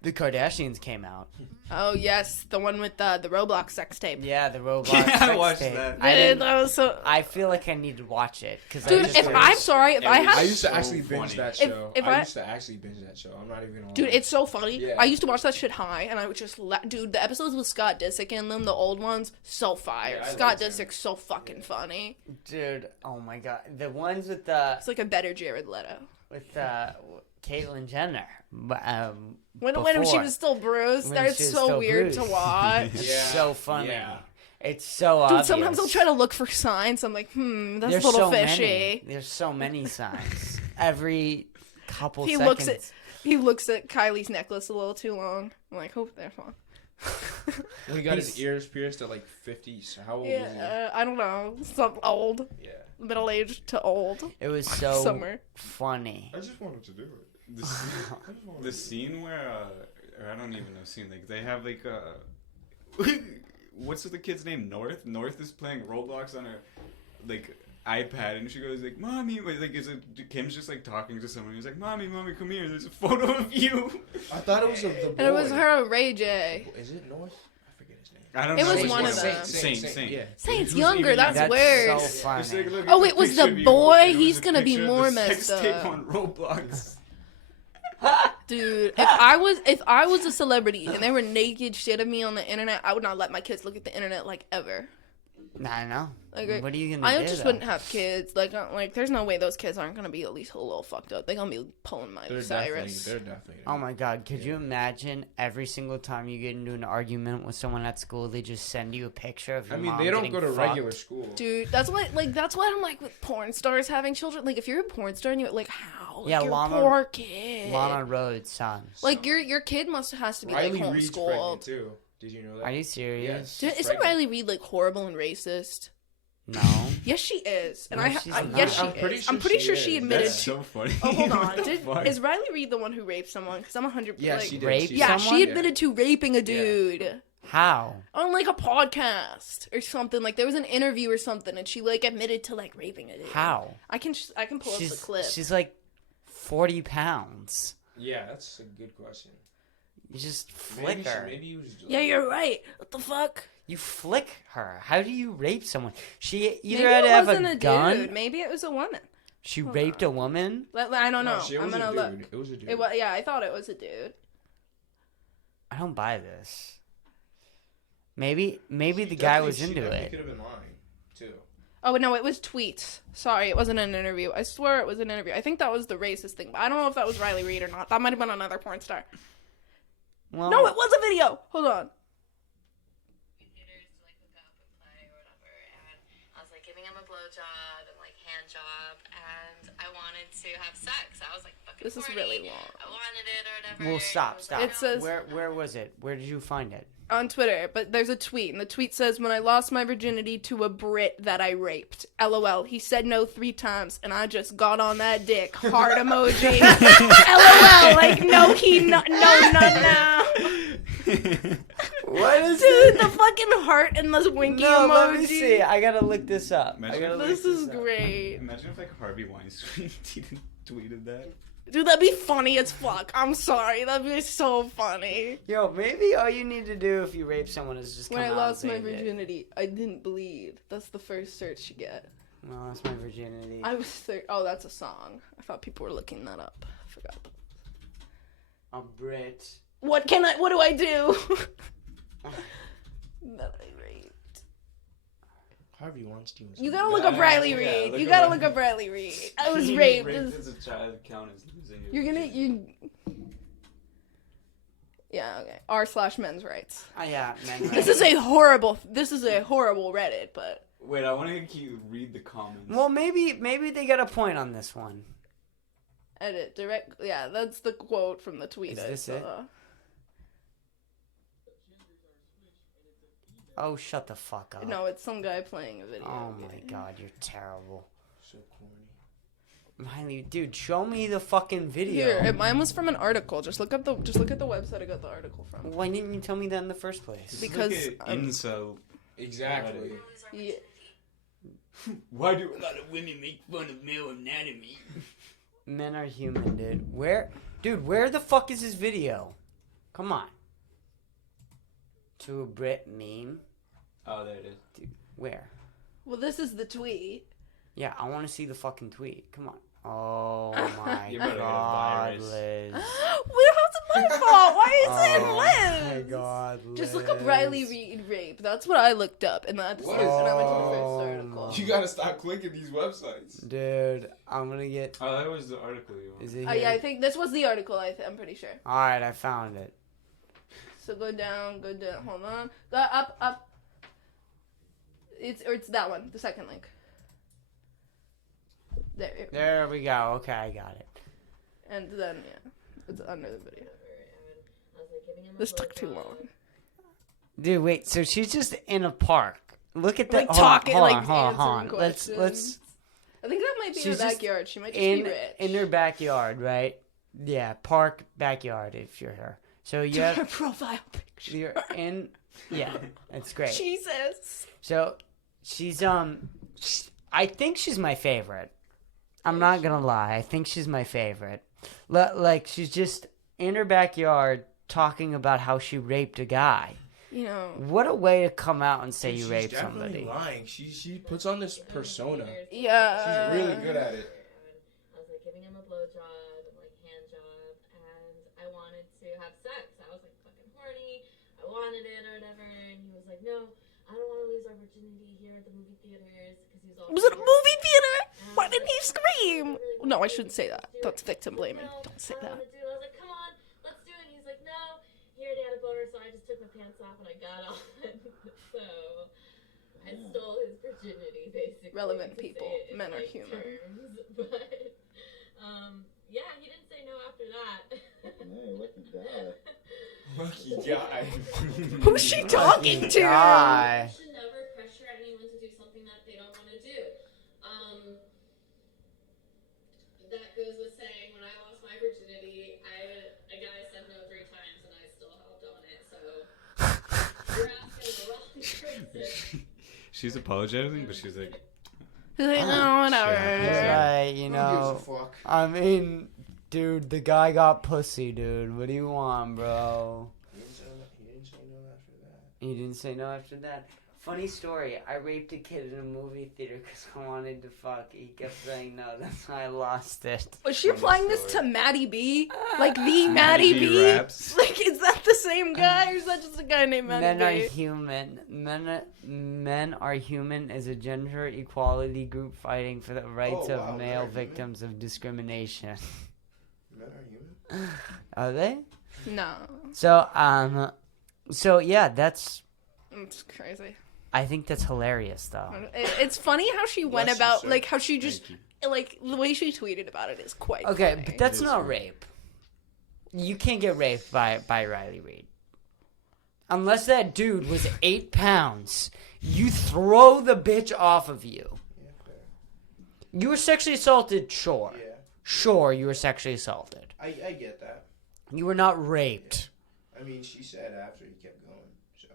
The Kardashians came out. Oh yes, the one with the Roblox sex tape. Yeah, the Roblox Yeah, I sex watched tape. that. That was so. I feel like I need to watch it because Dude, I'm sorry if I It had. I was used to so actually binge funny. that show. if I I- used to actually binge that show. I'm not even gonna lie. Dude, it's so funny. Yeah. I used to watch that shit high, and I would just dude, the episodes with Scott Disick in them, the old ones, so fire. Yeah, I Scott liked him. Disick's so fucking funny. dude. Oh my god, the ones with the It's like a better Jared Leto. with Caitlyn Jenner. When she before. was still bruised, When that's she was so still weird bruised. to watch. It's Yeah. so funny. Yeah. It's so Dude, obvious. sometimes I'll try to look for signs. I'm like, that's There's a little so fishy. many. There's so many signs. Every couple He seconds. looks at Kylie's necklace a little too long. I'm like, hope they're fine. When he got his ears pierced at like 50. So how old was Yeah, I don't know. Some old, he? Yeah. middle aged to old. It was so Somewhere. funny. I just wanted to do it. The scene where, or I don't even know scene, like, they have, like, what's the kid's name? North? North is playing Roblox on her, like, iPad, and she goes, like, Mommy, like, Kim's just, like, talking to someone. He's like, Mommy, come here, there's a photo of you. I thought it was the boy. And it was her, Ray J. Is it North? I forget his name. I don't It know. was which one of them. Saint. Yeah. Saint's Who's younger, even- that's That's worse. so funny. It's like, look, Oh, it's it a was picture the of you, boy? and it was He's a gonna be picture of more the messed sex tape up. on Roblox. Dude, if I was a celebrity and there were naked shit of me on the internet, I would not let my kids look at the internet like ever. I know. Like, What are you gonna I do? just though? wouldn't have kids. Like, there's no way those kids aren't gonna be at least a little fucked up. They're gonna be pulling my They're Cyrus. definitely. Oh my god, could you imagine every single time you get into an argument with someone at school, they just send you a picture of your I mean, mom they don't getting go to fucked? regular school. Dude, that's why I'm like with porn stars having children. Like, if you're a porn star and you're like, how? Like, Yeah, your Lana- poor kid. Lana Rhodes' son. Like, your kid has to be Riley like Reid's pregnant homeschooled. too. Did you know that? Are you serious? Dude, isn't Riley Reid like horrible and racist? No. Yes, she is. And No, I she's not. yes, she I'm pretty is. sure I'm pretty she sure is. she admitted. That's so funny. Oh, hold What on. the fuck? Is Riley Reid the one who raped someone? Because I'm 100%. Yeah, like, she did. Rape She Yeah, did. someone? she admitted to raping a dude How? on like a podcast or something. Like there was an interview or something, and she like admitted to like raping a dude. How? I can pull up the clip. She's like 40 pounds. Yeah, that's a good question. You just flick her. Maybe he was. Yeah, you're right. What the fuck? You flick her. How do you rape someone? She either Maybe had to it have wasn't a a gun. dude. Maybe it was a woman. She raped a woman. I don't know. No, it I'm was gonna a look. dude. It was a dude. It was, yeah, I thought it was a dude. I don't buy this. Maybe the She guy definitely- was she into definitely it. Could have been lying too. Oh no, it was tweets. Sorry, it wasn't an interview. I swear it was an interview. I think that was the racist thing, but I don't know if that was Riley Reid or not. That might have been another porn star. Well, No, it was a video. Hold on. computers to like hook up and play or whatever, and I was like giving him a blowjob and like hand job, and I wanted to have sex. I was like fucking This is horny. really long. I wanted it or whatever. Well, stop. It says- Where was it? Where did you find it? On Twitter, but there's a tweet, and the tweet says, "When I lost my virginity to a Brit that I raped. LOL. He said no 3 times, and I just got on that dick. Heart emoji. LOL. Like no, no. What is Dude, the fucking heart and the winky No, emoji. let me see. I gotta look this up. Imagine This is great. Imagine if like Harvey Weinstein tweeted that. Dude, that'd be funny as fuck. I'm sorry. That'd be so funny. Yo, maybe all you need to do if you rape someone is just come When I out lost and my say that. virginity, I didn't bleed. That's the first search you get. I lost my virginity. I was oh, that's a song. I thought people were looking that up. I forgot. A Brit. What do I do? That I raped. Harvey Weinstein was. You gotta look up Riley Reid. You gotta look up Riley Reid. I was raped. as a child count as losing your You're virginity. Yeah, okay. r/men's rights. Yeah, man. This is a horrible Reddit, but Wait, I want to read the comments. Well, maybe they got a point on this one. edit direct. Yeah, that's the quote from the tweet. Is I this it? saw. Oh, shut the fuck up. No, it's some guy playing a video. Oh my game. god, you're terrible. So corny. Riley, dude, show me the fucking video. Here, mine was from an article. Just look at the website I got the article from. Why didn't you tell me that in the first place? Because, Look at incel. Exactly. Yeah. Why do a lot of women make fun of male anatomy? Men are human, dude. Where the fuck is this video? Come on. To a Brit meme? Oh, there it is. Dude, where? Well, this is the tweet. Yeah, I want to see the fucking tweet. Come on. Oh my You're about to get a god, virus. Liz. Well, how's it my fault? Why are you saying Oh Liz? my god, Liz. Just look up Riley Reid rape. That's what I looked up, and that's What and is- I went to the Oh first article. You gotta stop clicking these websites. Dude, I'm gonna get... Oh, that was the article you want. Is it Yeah, here? I think this was the article. I'm pretty sure. Alright, I found it. So go down. Hold on. Go up. It's that one. The second link. There. There we go. Okay, I got it. And then it's under the video. I was like giving him a This took too blowjob. long. Dude, wait, so she's just in a park. Look at that. Like talking, hold like on, hold on, hold on. answering Let's questions. I think that might be her She's just backyard. She might just be rich. in her backyard, right? Yeah, park backyard if you're her. So you her have profile picture. you're in. Yeah, that's great. Jesus. So she's I think she's my favorite. I'm not gonna lie. I think she's my favorite. Like she's just in her backyard talking about how she raped a guy. You know. What a way to come out and say Dude, you she's raped definitely somebody. lying. She puts on this persona. Yeah. She's really good at it. I was like giving him a blowjob, like hand job, and I wanted to have sex. I was like fucking horny. I wanted it or whatever, and he was like, "No, I don't want to lose our virginity here at the movie theaters because he's all." Was it a movie theater? Why didn't he scream? No, I shouldn't say that. That's victim blaming. Don't say I that. want to do it. I was like, "Come on, let's do it." And he's like, "No." He already had a boner, so I just took my pants off and I got off. So I stole his virginity, basically. Relevant to people. say it in Men are light human. terms. But yeah, he didn't say no after that. Lucky guy. Who's she talking to? Guy. You should never pressure anyone to do something that they don't want to do. That goes with saying when I lost my virginity, a guy said no 3 times and I still held on it. So you're asking the wrong person. She's apologizing, but she's like, He's like, no, whatever. Right, you Who know. gives a fuck? I mean, dude, the guy got pussy, dude. What do you want, bro? He didn't say no after that. He didn't say no after that. Funny story. I raped a kid in a movie theater because I wanted to fuck. He kept saying no. That's why I lost it. Was she Funny applying this story. to Maddie B? Like the Maddie Maddie B B? raps. Like, is that the same guy or is that just a guy named Maddie Men are B? human. Men are human is a gender equality group fighting for the rights Oh, of wow, men male are human? victims of discrimination. Men are human? Are they? No. So yeah, that's. It's crazy. I think that's hilarious, though. It's funny how she went Bless you, about, sir. like, how she just, thank like, the way she tweeted about it is quite Okay, funny. but that's It is not funny. rape. You can't get raped by Riley Reid. Unless that dude was 8 pounds. You throw the bitch off of you. Yeah, fair. You were sexually assaulted, sure. Yeah, Sure, you were sexually assaulted. I get that. You were not raped. I mean, she said after he kept going, so.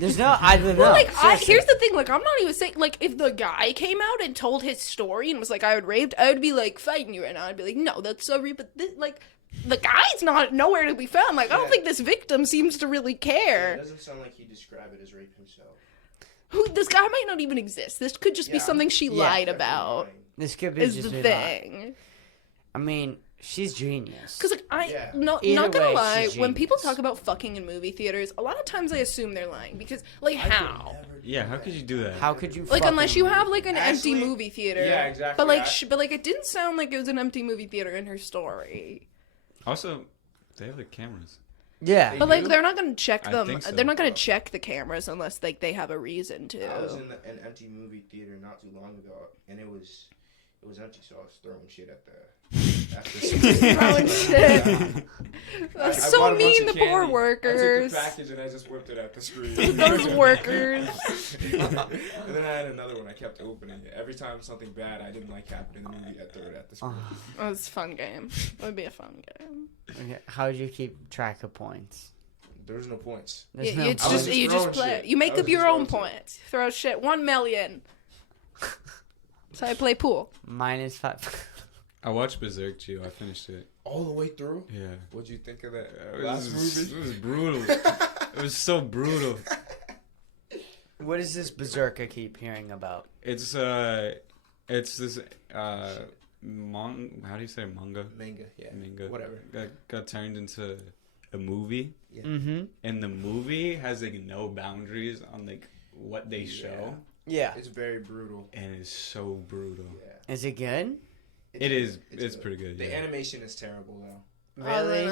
There's no, I don't know. Well, like, Seriously. here's the thing, like, I'm not even saying, like, if the guy came out and told his story and was like, I would raped, I would be, like, fighting you right now. I'd be like, no, that's so rude, but, like, the guy's not nowhere to be found. Like, I don't Yeah. think this victim seems to really It care. doesn't sound like he described it as rape himself. This guy might not even exist. This could just be Yeah, something she yeah, lied Definitely about, lying. This could be is just the a lie. thing. I mean, she's genius. Because, like, Yeah. not Either gonna way, lie, she's when people genius. talk about fucking in movie theaters, a lot of times I assume they're lying. Because, like, I could how? never do Yeah, how that. could you do that? How could you Like, unless you fucking- have, like, an empty Actually, movie theater. yeah, exactly. But, like, I- but, like, it didn't sound like it was an empty movie theater in her story. Also, they have like cameras. Yeah. But, like, do? they're not gonna check I them. think so. They're not gonna check the cameras unless, like, they have a reason to. I was in an empty movie theater not too long ago, and it was empty, so I was throwing shit at the. Throwing shit. That's I so bought a bunch mean, of the poor candy. workers. I took the package and I just whipped it at the screen. Those workers. And then I had another one. I kept opening it. Every time something bad I didn't like happened in the movie, I threw it at the screen. Oh, it's a fun game. It would be a fun game. Okay, how do you keep track of points? There was no points. There's Yeah, no it's I was just just you just throwing play. shit. You make I was up your just own throwing points. Throw shit. 1 million. So I play pool. -5. I watched Berserk, Gio. I finished it. All the way through? Yeah. What'd you think of that It last movie? It was brutal. It was so brutal. What is this Berserk I keep hearing about? It's this how do you say manga? Manga, yeah. Manga. Whatever. Got turned into a movie. Yeah. Mm-hmm. And the movie has like no boundaries on like what they show. Yeah. It's very brutal. And it's so brutal. Yeah. Is it good? It's good. pretty good. The Yeah. animation is terrible though. Really?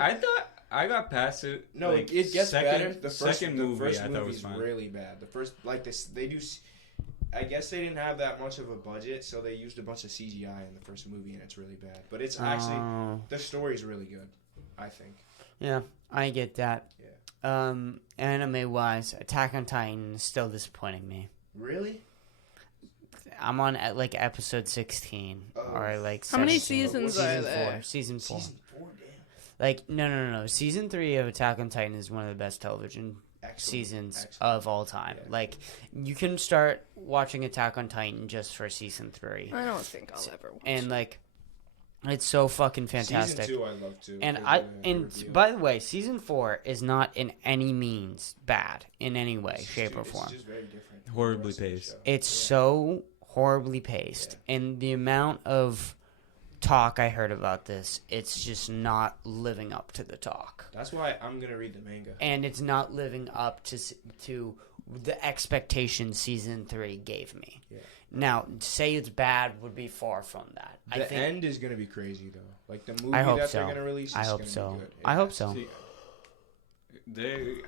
I thought I got past it. No, like, it gets better. The first movie I thought movie was is fine. really bad. The first, like this, they do. I guess they didn't have that much of a budget, so they used a bunch of CGI in the first movie, and it's really bad. But it's actually the story's really good, I think. Yeah, I get that. Yeah. Anime wise, Attack on Titan is still disappointing me. Really? I'm on at like episode 16 or like How many 17. seasons are there? Season 4. Season 4, damn. Like no. Season 3 of Attack on Titan is one of the best television seasons of all time. Yeah. Like you can start watching Attack on Titan just for season 3. I don't think I'll ever watch And it. like it's so fucking fantastic. Season 2 I love too. And reveal. by the way, season 4 is not in any means bad in any way, shape, or form. It's just very different. from Horribly the rest of the paced. show. It's so horribly paced, and the amount of talk I heard about this, it's just not living up to the talk, That's why I'm gonna read the manga. and it's not living up to the expectations season 3 gave me. Yeah. Now, to say it's bad would be far from that. I The think end is gonna be crazy though. Like the movie I hope that so. they're gonna release. Is I hope gonna so. Be good. I hope so. See,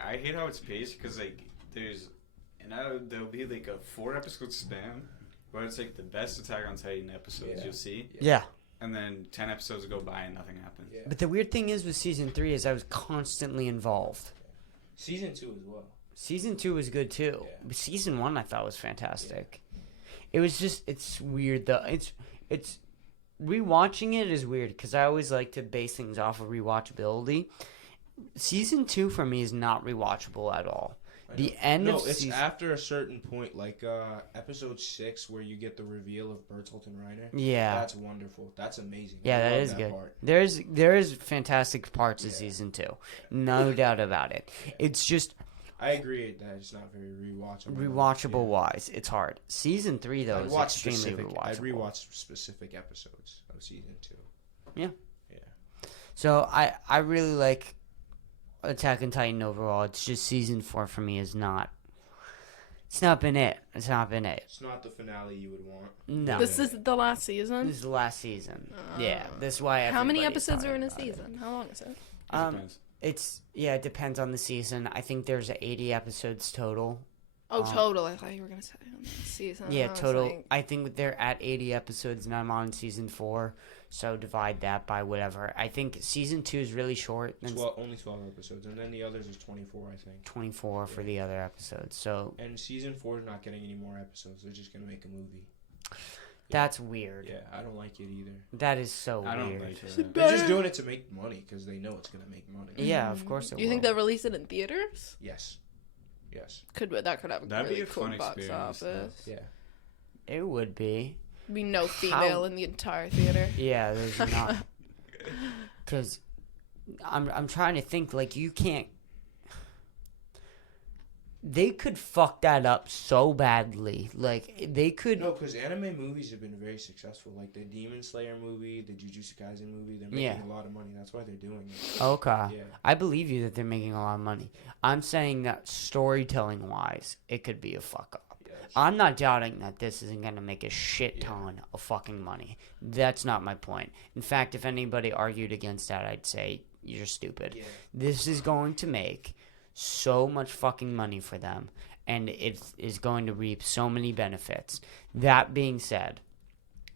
I hate how it's paced because like there'll be like a 4-episode span where it's like the best Attack on Titan episodes Yeah. you'll see, yeah. and then 10 episodes go by and nothing happens. Yeah. But the weird thing is with season 3 is I was constantly involved. Season 2 as well. Season 2 was good too. Yeah. But season 1 I thought was fantastic. It was just, it's weird though. It's rewatching it is weird because I always like to base things off of rewatchability. Season 2 for me is not rewatchable at all. The end No, of it's season, after a certain point, like episode 6, where you get the reveal of Bertolt and Reiner. yeah, That's wonderful. That's amazing. yeah, I that love is good. Part. There is fantastic parts of Yeah. season 2, no doubt about it. It's just I agree that it's not very rewatchable. rewatchable wise, it's hard. Season 3 though I'd is watch extremely specific. I'd rewatchable. rewatch specific episodes of season 2. Yeah. Yeah. So I really like Attack on Titan overall. It's just season 4 for me is not. It's not been it. It's not been it. It's not the finale you would want. No. This is the last season. This is the last season. Yeah. This is why. How many everybody's episodes are in a talking about it. season? How long is it? Depends. It depends on the season. I think there's 80 episodes total. Oh, total. I thought you were gonna say season. Yeah, I was total. like- I think they're at 80 episodes, and I'm on season 4. So divide that by whatever. I think season 2 is really short. And Only 12 episodes, and then the others is 24, I think. 24 for the other episodes. So And season 4 is not getting any more episodes. They're just gonna make a movie. that's weird. Yeah, I don't like it either. That is so I don't weird. like it. They're just doing it to make money because they know it's gonna make money. Yeah, of course it You think will. they'll release it in theaters? Yes. That could have a That'd be really a cool fun box experience, though. office. Yeah. It would be. Be no female in the entire theater. Yeah, there's not. Because I'm trying to think, like, you can't. They could fuck that up so badly. Like, they could. No, because anime movies have been very successful. Like the Demon Slayer movie, the Jujutsu Kaisen movie, they're making Yeah. a lot of money. That's why they're doing it. Okay. Yeah. I believe you that they're making a lot of money. I'm saying that storytelling wise, it could be a fuck up. Yeah, I'm not doubting that this isn't going to make a shit ton of fucking money. That's not my point. In fact, if anybody argued against that, I'd say you're stupid. Yeah. This is going to make so much fucking money for them, and it is going to reap so many benefits. That being said,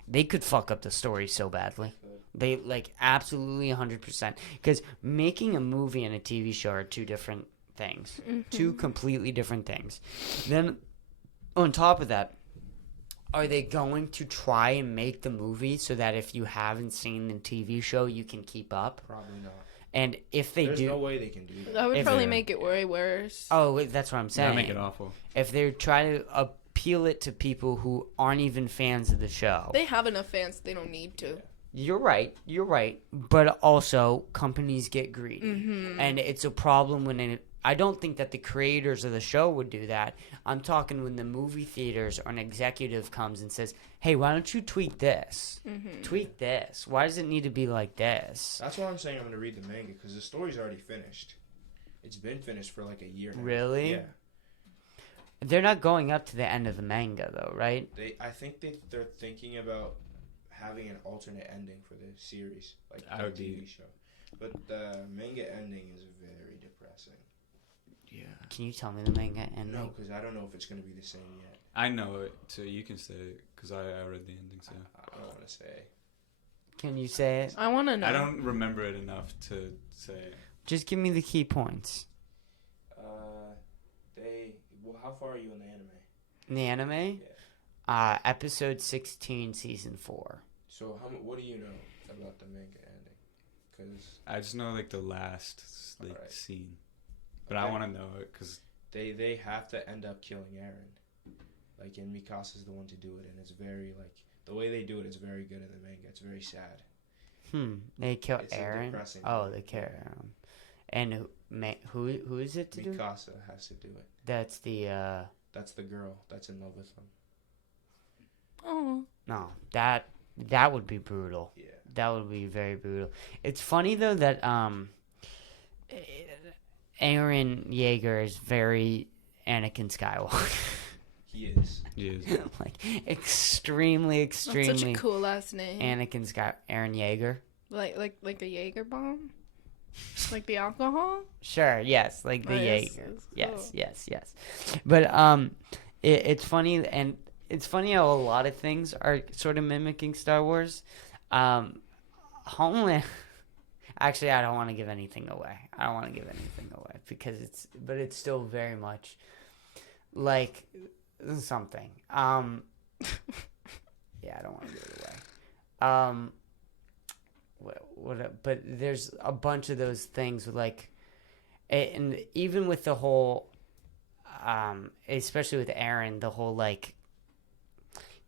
they could fuck up the story so badly. They, like, absolutely 100%. Because making a movie and a TV show are two different things. Two completely different things. Then, on top of that, are they going to try and make the movie so that if you haven't seen the TV show, you can keep up? Probably not. And if they There's do... no way they can do that. That would If probably they're- make it way worse. Oh, that's what I'm saying. That'd make it awful. If they try to appeal it to people who aren't even fans of the show. They have enough fans. They don't need to. You're right. But also, companies get greedy. Mm-hmm. And it's a problem when I don't think that the creators of the show would do that. I'm talking when the movie theaters or an executive comes and says, hey, why don't you tweak this? Mm-hmm. Tweak this. Why does it need to be like this? That's why I'm saying I'm going to read the manga, because the story's already finished. It's been finished for like a year now. Really? Yeah. They're not going up to the end of the manga, though, right? I think they're thinking about having an alternate ending for the series, like the TV show. But the manga ending is very depressing. Yeah. Can you tell me the manga ending? No, because I don't know if it's going to be the same yet. I know it, so you can say it, because I read the ending, so. I don't want to say. Can you say it? I want to know. I don't remember it enough to say it. Just give me the key points. How far are you in the anime? In the anime? Yeah. Episode 16, season 4. So what do you know about the manga ending? Because I just know, like, the last, like, Alright. scene. But Okay. I want to know it, because... They have to end up killing Eren. Like, and Mikasa's the one to do it, and it's very, like, the way they do it is very good in the manga. It's very sad. They kill It's a Eren? depressing Oh, thing. they kill Eren. And who is it to do? Mikasa has to do it. That's the, That's the girl that's in love with him. Oh. No, that would be brutal. Yeah. That would be very brutal. It's funny, though, that, Eren Yeager is very Anakin Skywalker. He is. He is. Like, extremely That's such a cool last name. Anakin Eren Yeager. Like a Jaeger bomb? Like the alcohol? Sure, yes, like the Nice. Jaeger. That's Yes, cool. yes. But it's funny, and it's funny how a lot of things are sort of mimicking Star Wars. Homeland. Actually, I don't want to give anything away. Because it's still very much like something. Yeah, I don't want to give it away. But there's a bunch of those things with, like, and even with the whole, especially with Eren, the whole, like,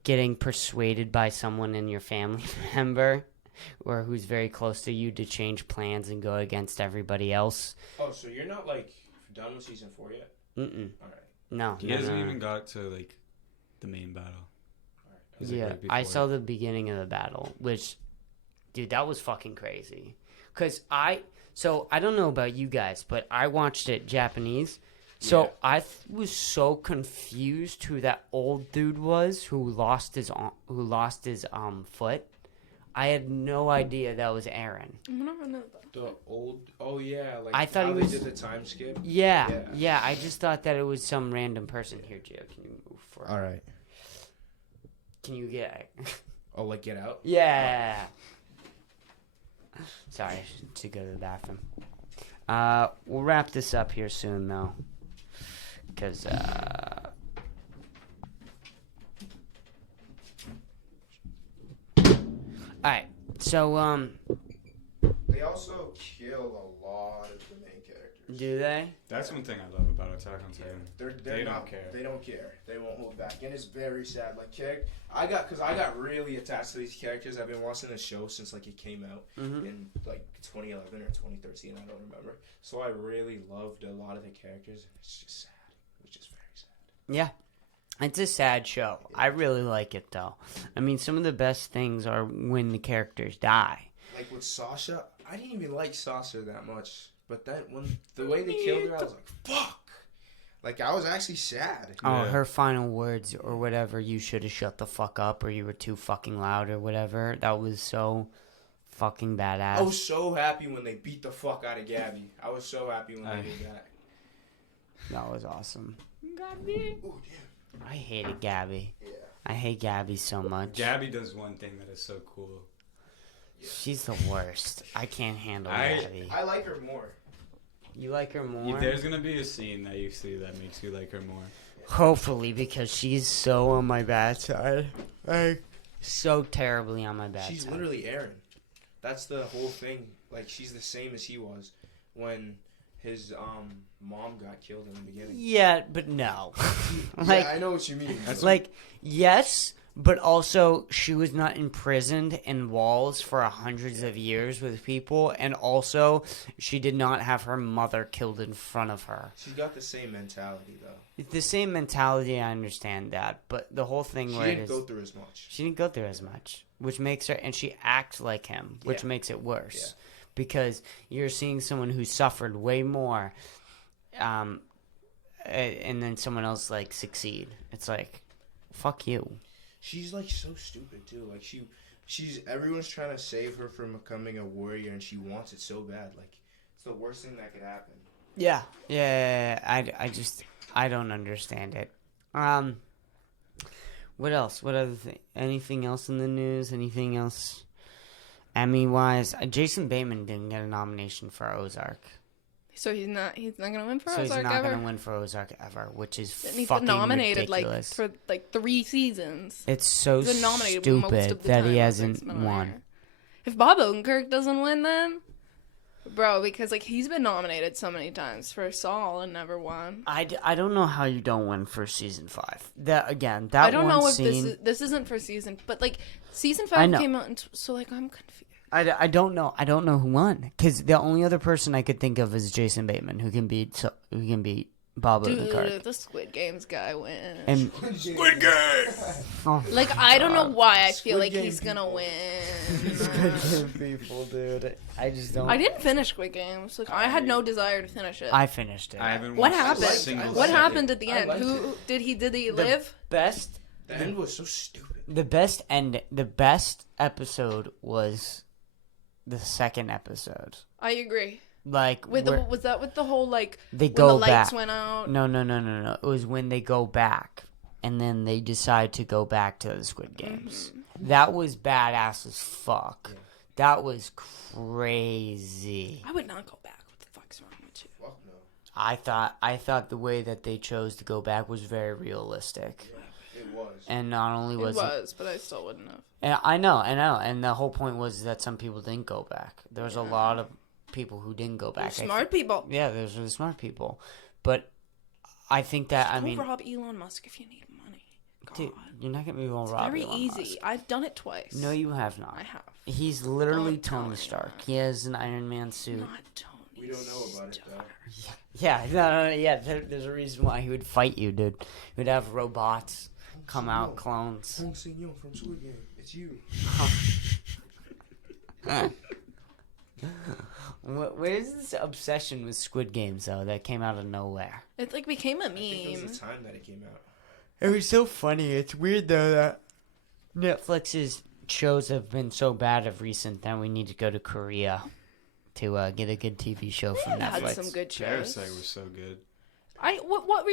getting persuaded by someone in your family member or who's very close to you to change plans and go against everybody else. Oh, so you're not, like, done with season 4 yet? Mm-mm. All right. No. He no, hasn't no, even no. got to, like, the main battle. All right. He's, like, Yeah, right I before saw it. the beginning of the battle, which, dude, that was fucking crazy. Because I don't know about you guys, but I watched it Japanese. So Yeah. I was so confused who that old dude was who lost his foot. I had no idea that was Eren. I'm gonna run that. The old... Oh, yeah. Like, I thought how he they was- did the time skip. Yeah. I just thought that it was some random person. Here, Gio, can you move for? All right. Can you get? Oh, like, get out? Yeah. Sorry, I should to go to the bathroom. We'll wrap this up here soon, though, because all right. So They also kill a lot of the main characters. do they? That's one thing I love about Attack on Titan. They They don't not, care. They don't care. They won't hold back, and it's very sad. Like I got really attached to these characters. I've been watching the show since like it came out in like 2011 or 2013. I don't remember. So I really loved a lot of the characters. It's just sad. It's just very sad. Yeah. It's a sad show. I really like it, though. I mean, some of the best things are when the characters die. Like with Sasha, I didn't even like Sasha that much. But then when the way they killed her, I was like, fuck. Like I was actually sad. Oh, Yeah. her final words or whatever, you should have shut the fuck up or you were too fucking loud or whatever. That was so fucking badass. I was so happy when they beat the fuck out of Gabby. I was so happy when they did that. That was awesome. Gabby. Oh, damn. I hated Gabby. Yeah. I hate Gabby so much. Gabby does one thing that is so cool. She's the worst. I can't handle I- Gabby. I like her more. You like her more? There's gonna be a scene that you see that makes you like her more. Hopefully, because she's so on my bad side. Like, so terribly on my bad She's side. literally Eren. That's the whole thing. Like, she's the same as he was when his mom got killed in the beginning. Yeah, but no. Yeah, I know what you mean. Yes, but also she was not imprisoned in walls for hundreds of years with people, and also she did not have her mother killed in front of her. She's got the same mentality, though. The same mentality, I understand that, but the whole thing She where didn't go through as much. She didn't go through as much, which makes her, and she acts like him, which makes it worse. Yeah. Because you're seeing someone who suffered way more, and then someone else, like, succeed. It's like, fuck you. She's, like, so stupid, too. Like, she's everyone's trying to save her from becoming a warrior, and she wants it so bad. Like, it's the worst thing that could happen. Yeah. I don't understand it. What else? What other thing? Anything else in the news? Anything else? Emmy-wise, Jason Bateman didn't get a nomination for Ozark. So he's not gonna win for Ozark ever? So he's not gonna win for Ozark ever, which is fucking nominated ridiculous. for 3 seasons. It's so stupid that he hasn't won. If Bob Odenkirk doesn't win, then bro, because like he's been nominated so many times for Saul and never won. I don't know how you don't win for season 5. That I don't know if scene, this isn't for season, but like season 5 came out, so like I'm confused. I don't know who won, because the only other person I could think of is Jason Bateman, who can beat Bob Odenkirk. The Squid Games guy wins. And Squid Game! Oh, like, I don't know why I feel like Game he's gonna win. Squid Game people, dude. I just don't. I didn't finish Squid Games. Like, I had no desire to finish it. I finished it. I haven't What watched a happened? single What second. happened at the end? Did he live? The end was so stupid. The best episode was the second episode. I agree. Like, was that with the whole like they when go the lights back. went out? No. It was when they go back, and then they decide to go back to the Squid Games. Mm-hmm. That was badass as fuck. Yeah. That was crazy. I would not go back. What the fuck's wrong with you? Fuck no. I thought the way that they chose to go back was very realistic. Yeah, it was. And not only was it, but I still wouldn't have. And I know. And the whole point was that some people didn't go back. There was a lot of people who didn't go back. Smart people. Yeah, there's really smart people. But I think that, Just rob Elon Musk if you need money. God. Dude, you're not going to be able to rob Elon Musk. Very easy. I've done it twice. No, you have not. I have. He's literally Tony Stark. He has an Iron Man suit. Not Tony. We don't know about it, though. Yeah, there's a reason why he would fight you, dude. He would have robots come out, clones. Hong Sing-yong from Squid Game. It's you. Where's this obsession with Squid Games, though, that came out of nowhere? It like became a meme. I think it was the time that it came out. It was so funny. It's weird, though, that Netflix's shows have been so bad of recent that we need to go to Korea to get a good TV show from Netflix. Had some good shows. Parasite was so good. What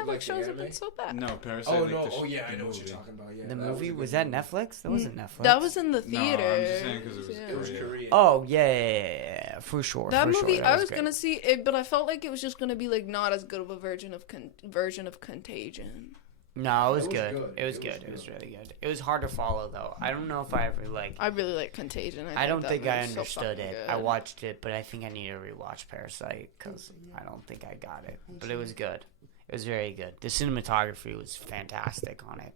Netflix shows have been so bad? No, Parasite. Oh, like no. the Oh, yeah, I know movie. what you're talking about. Yeah, The movie? Was that Netflix? That wasn't Netflix. That was in the No, theater. I'm just saying because It was Korea. Oh, yeah. For sure. That for movie, sure. I was great. gonna see it, but I felt like it was just gonna be like not as good of a version of Contagion. No, it was It was good. good. It was good. It was really good. It was hard to follow, though. I don't know if I ever, I really like Contagion. I don't think I movie's so understood fucking it. good. I watched it, but I think I need to rewatch Parasite because I don't think I got it. But it was good. It was very good. The cinematography was fantastic on it.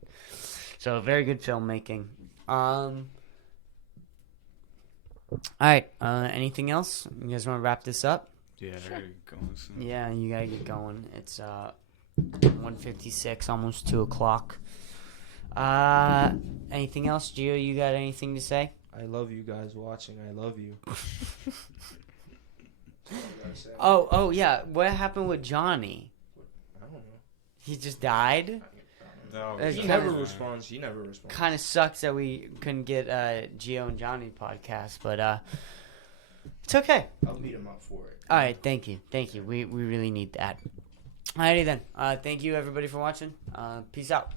So, very good filmmaking. All right. Anything else? You guys want to wrap this up? Yeah, Sure. I gotta get going soon. Yeah, you gotta get going. It's 1:56, almost 2:00. Anything else, Gio? You got anything to say? I love you guys watching. I love you. Oh yeah. What happened with Johnny? I don't know. He just died. No, He He kinda- never responds. He never responds. Kind of sucks that we couldn't get Gio and Johnny podcast, but it's okay. I'll beat him up for it. All right, thank you. We really need that. Alrighty then. Thank you everybody for watching. Peace out.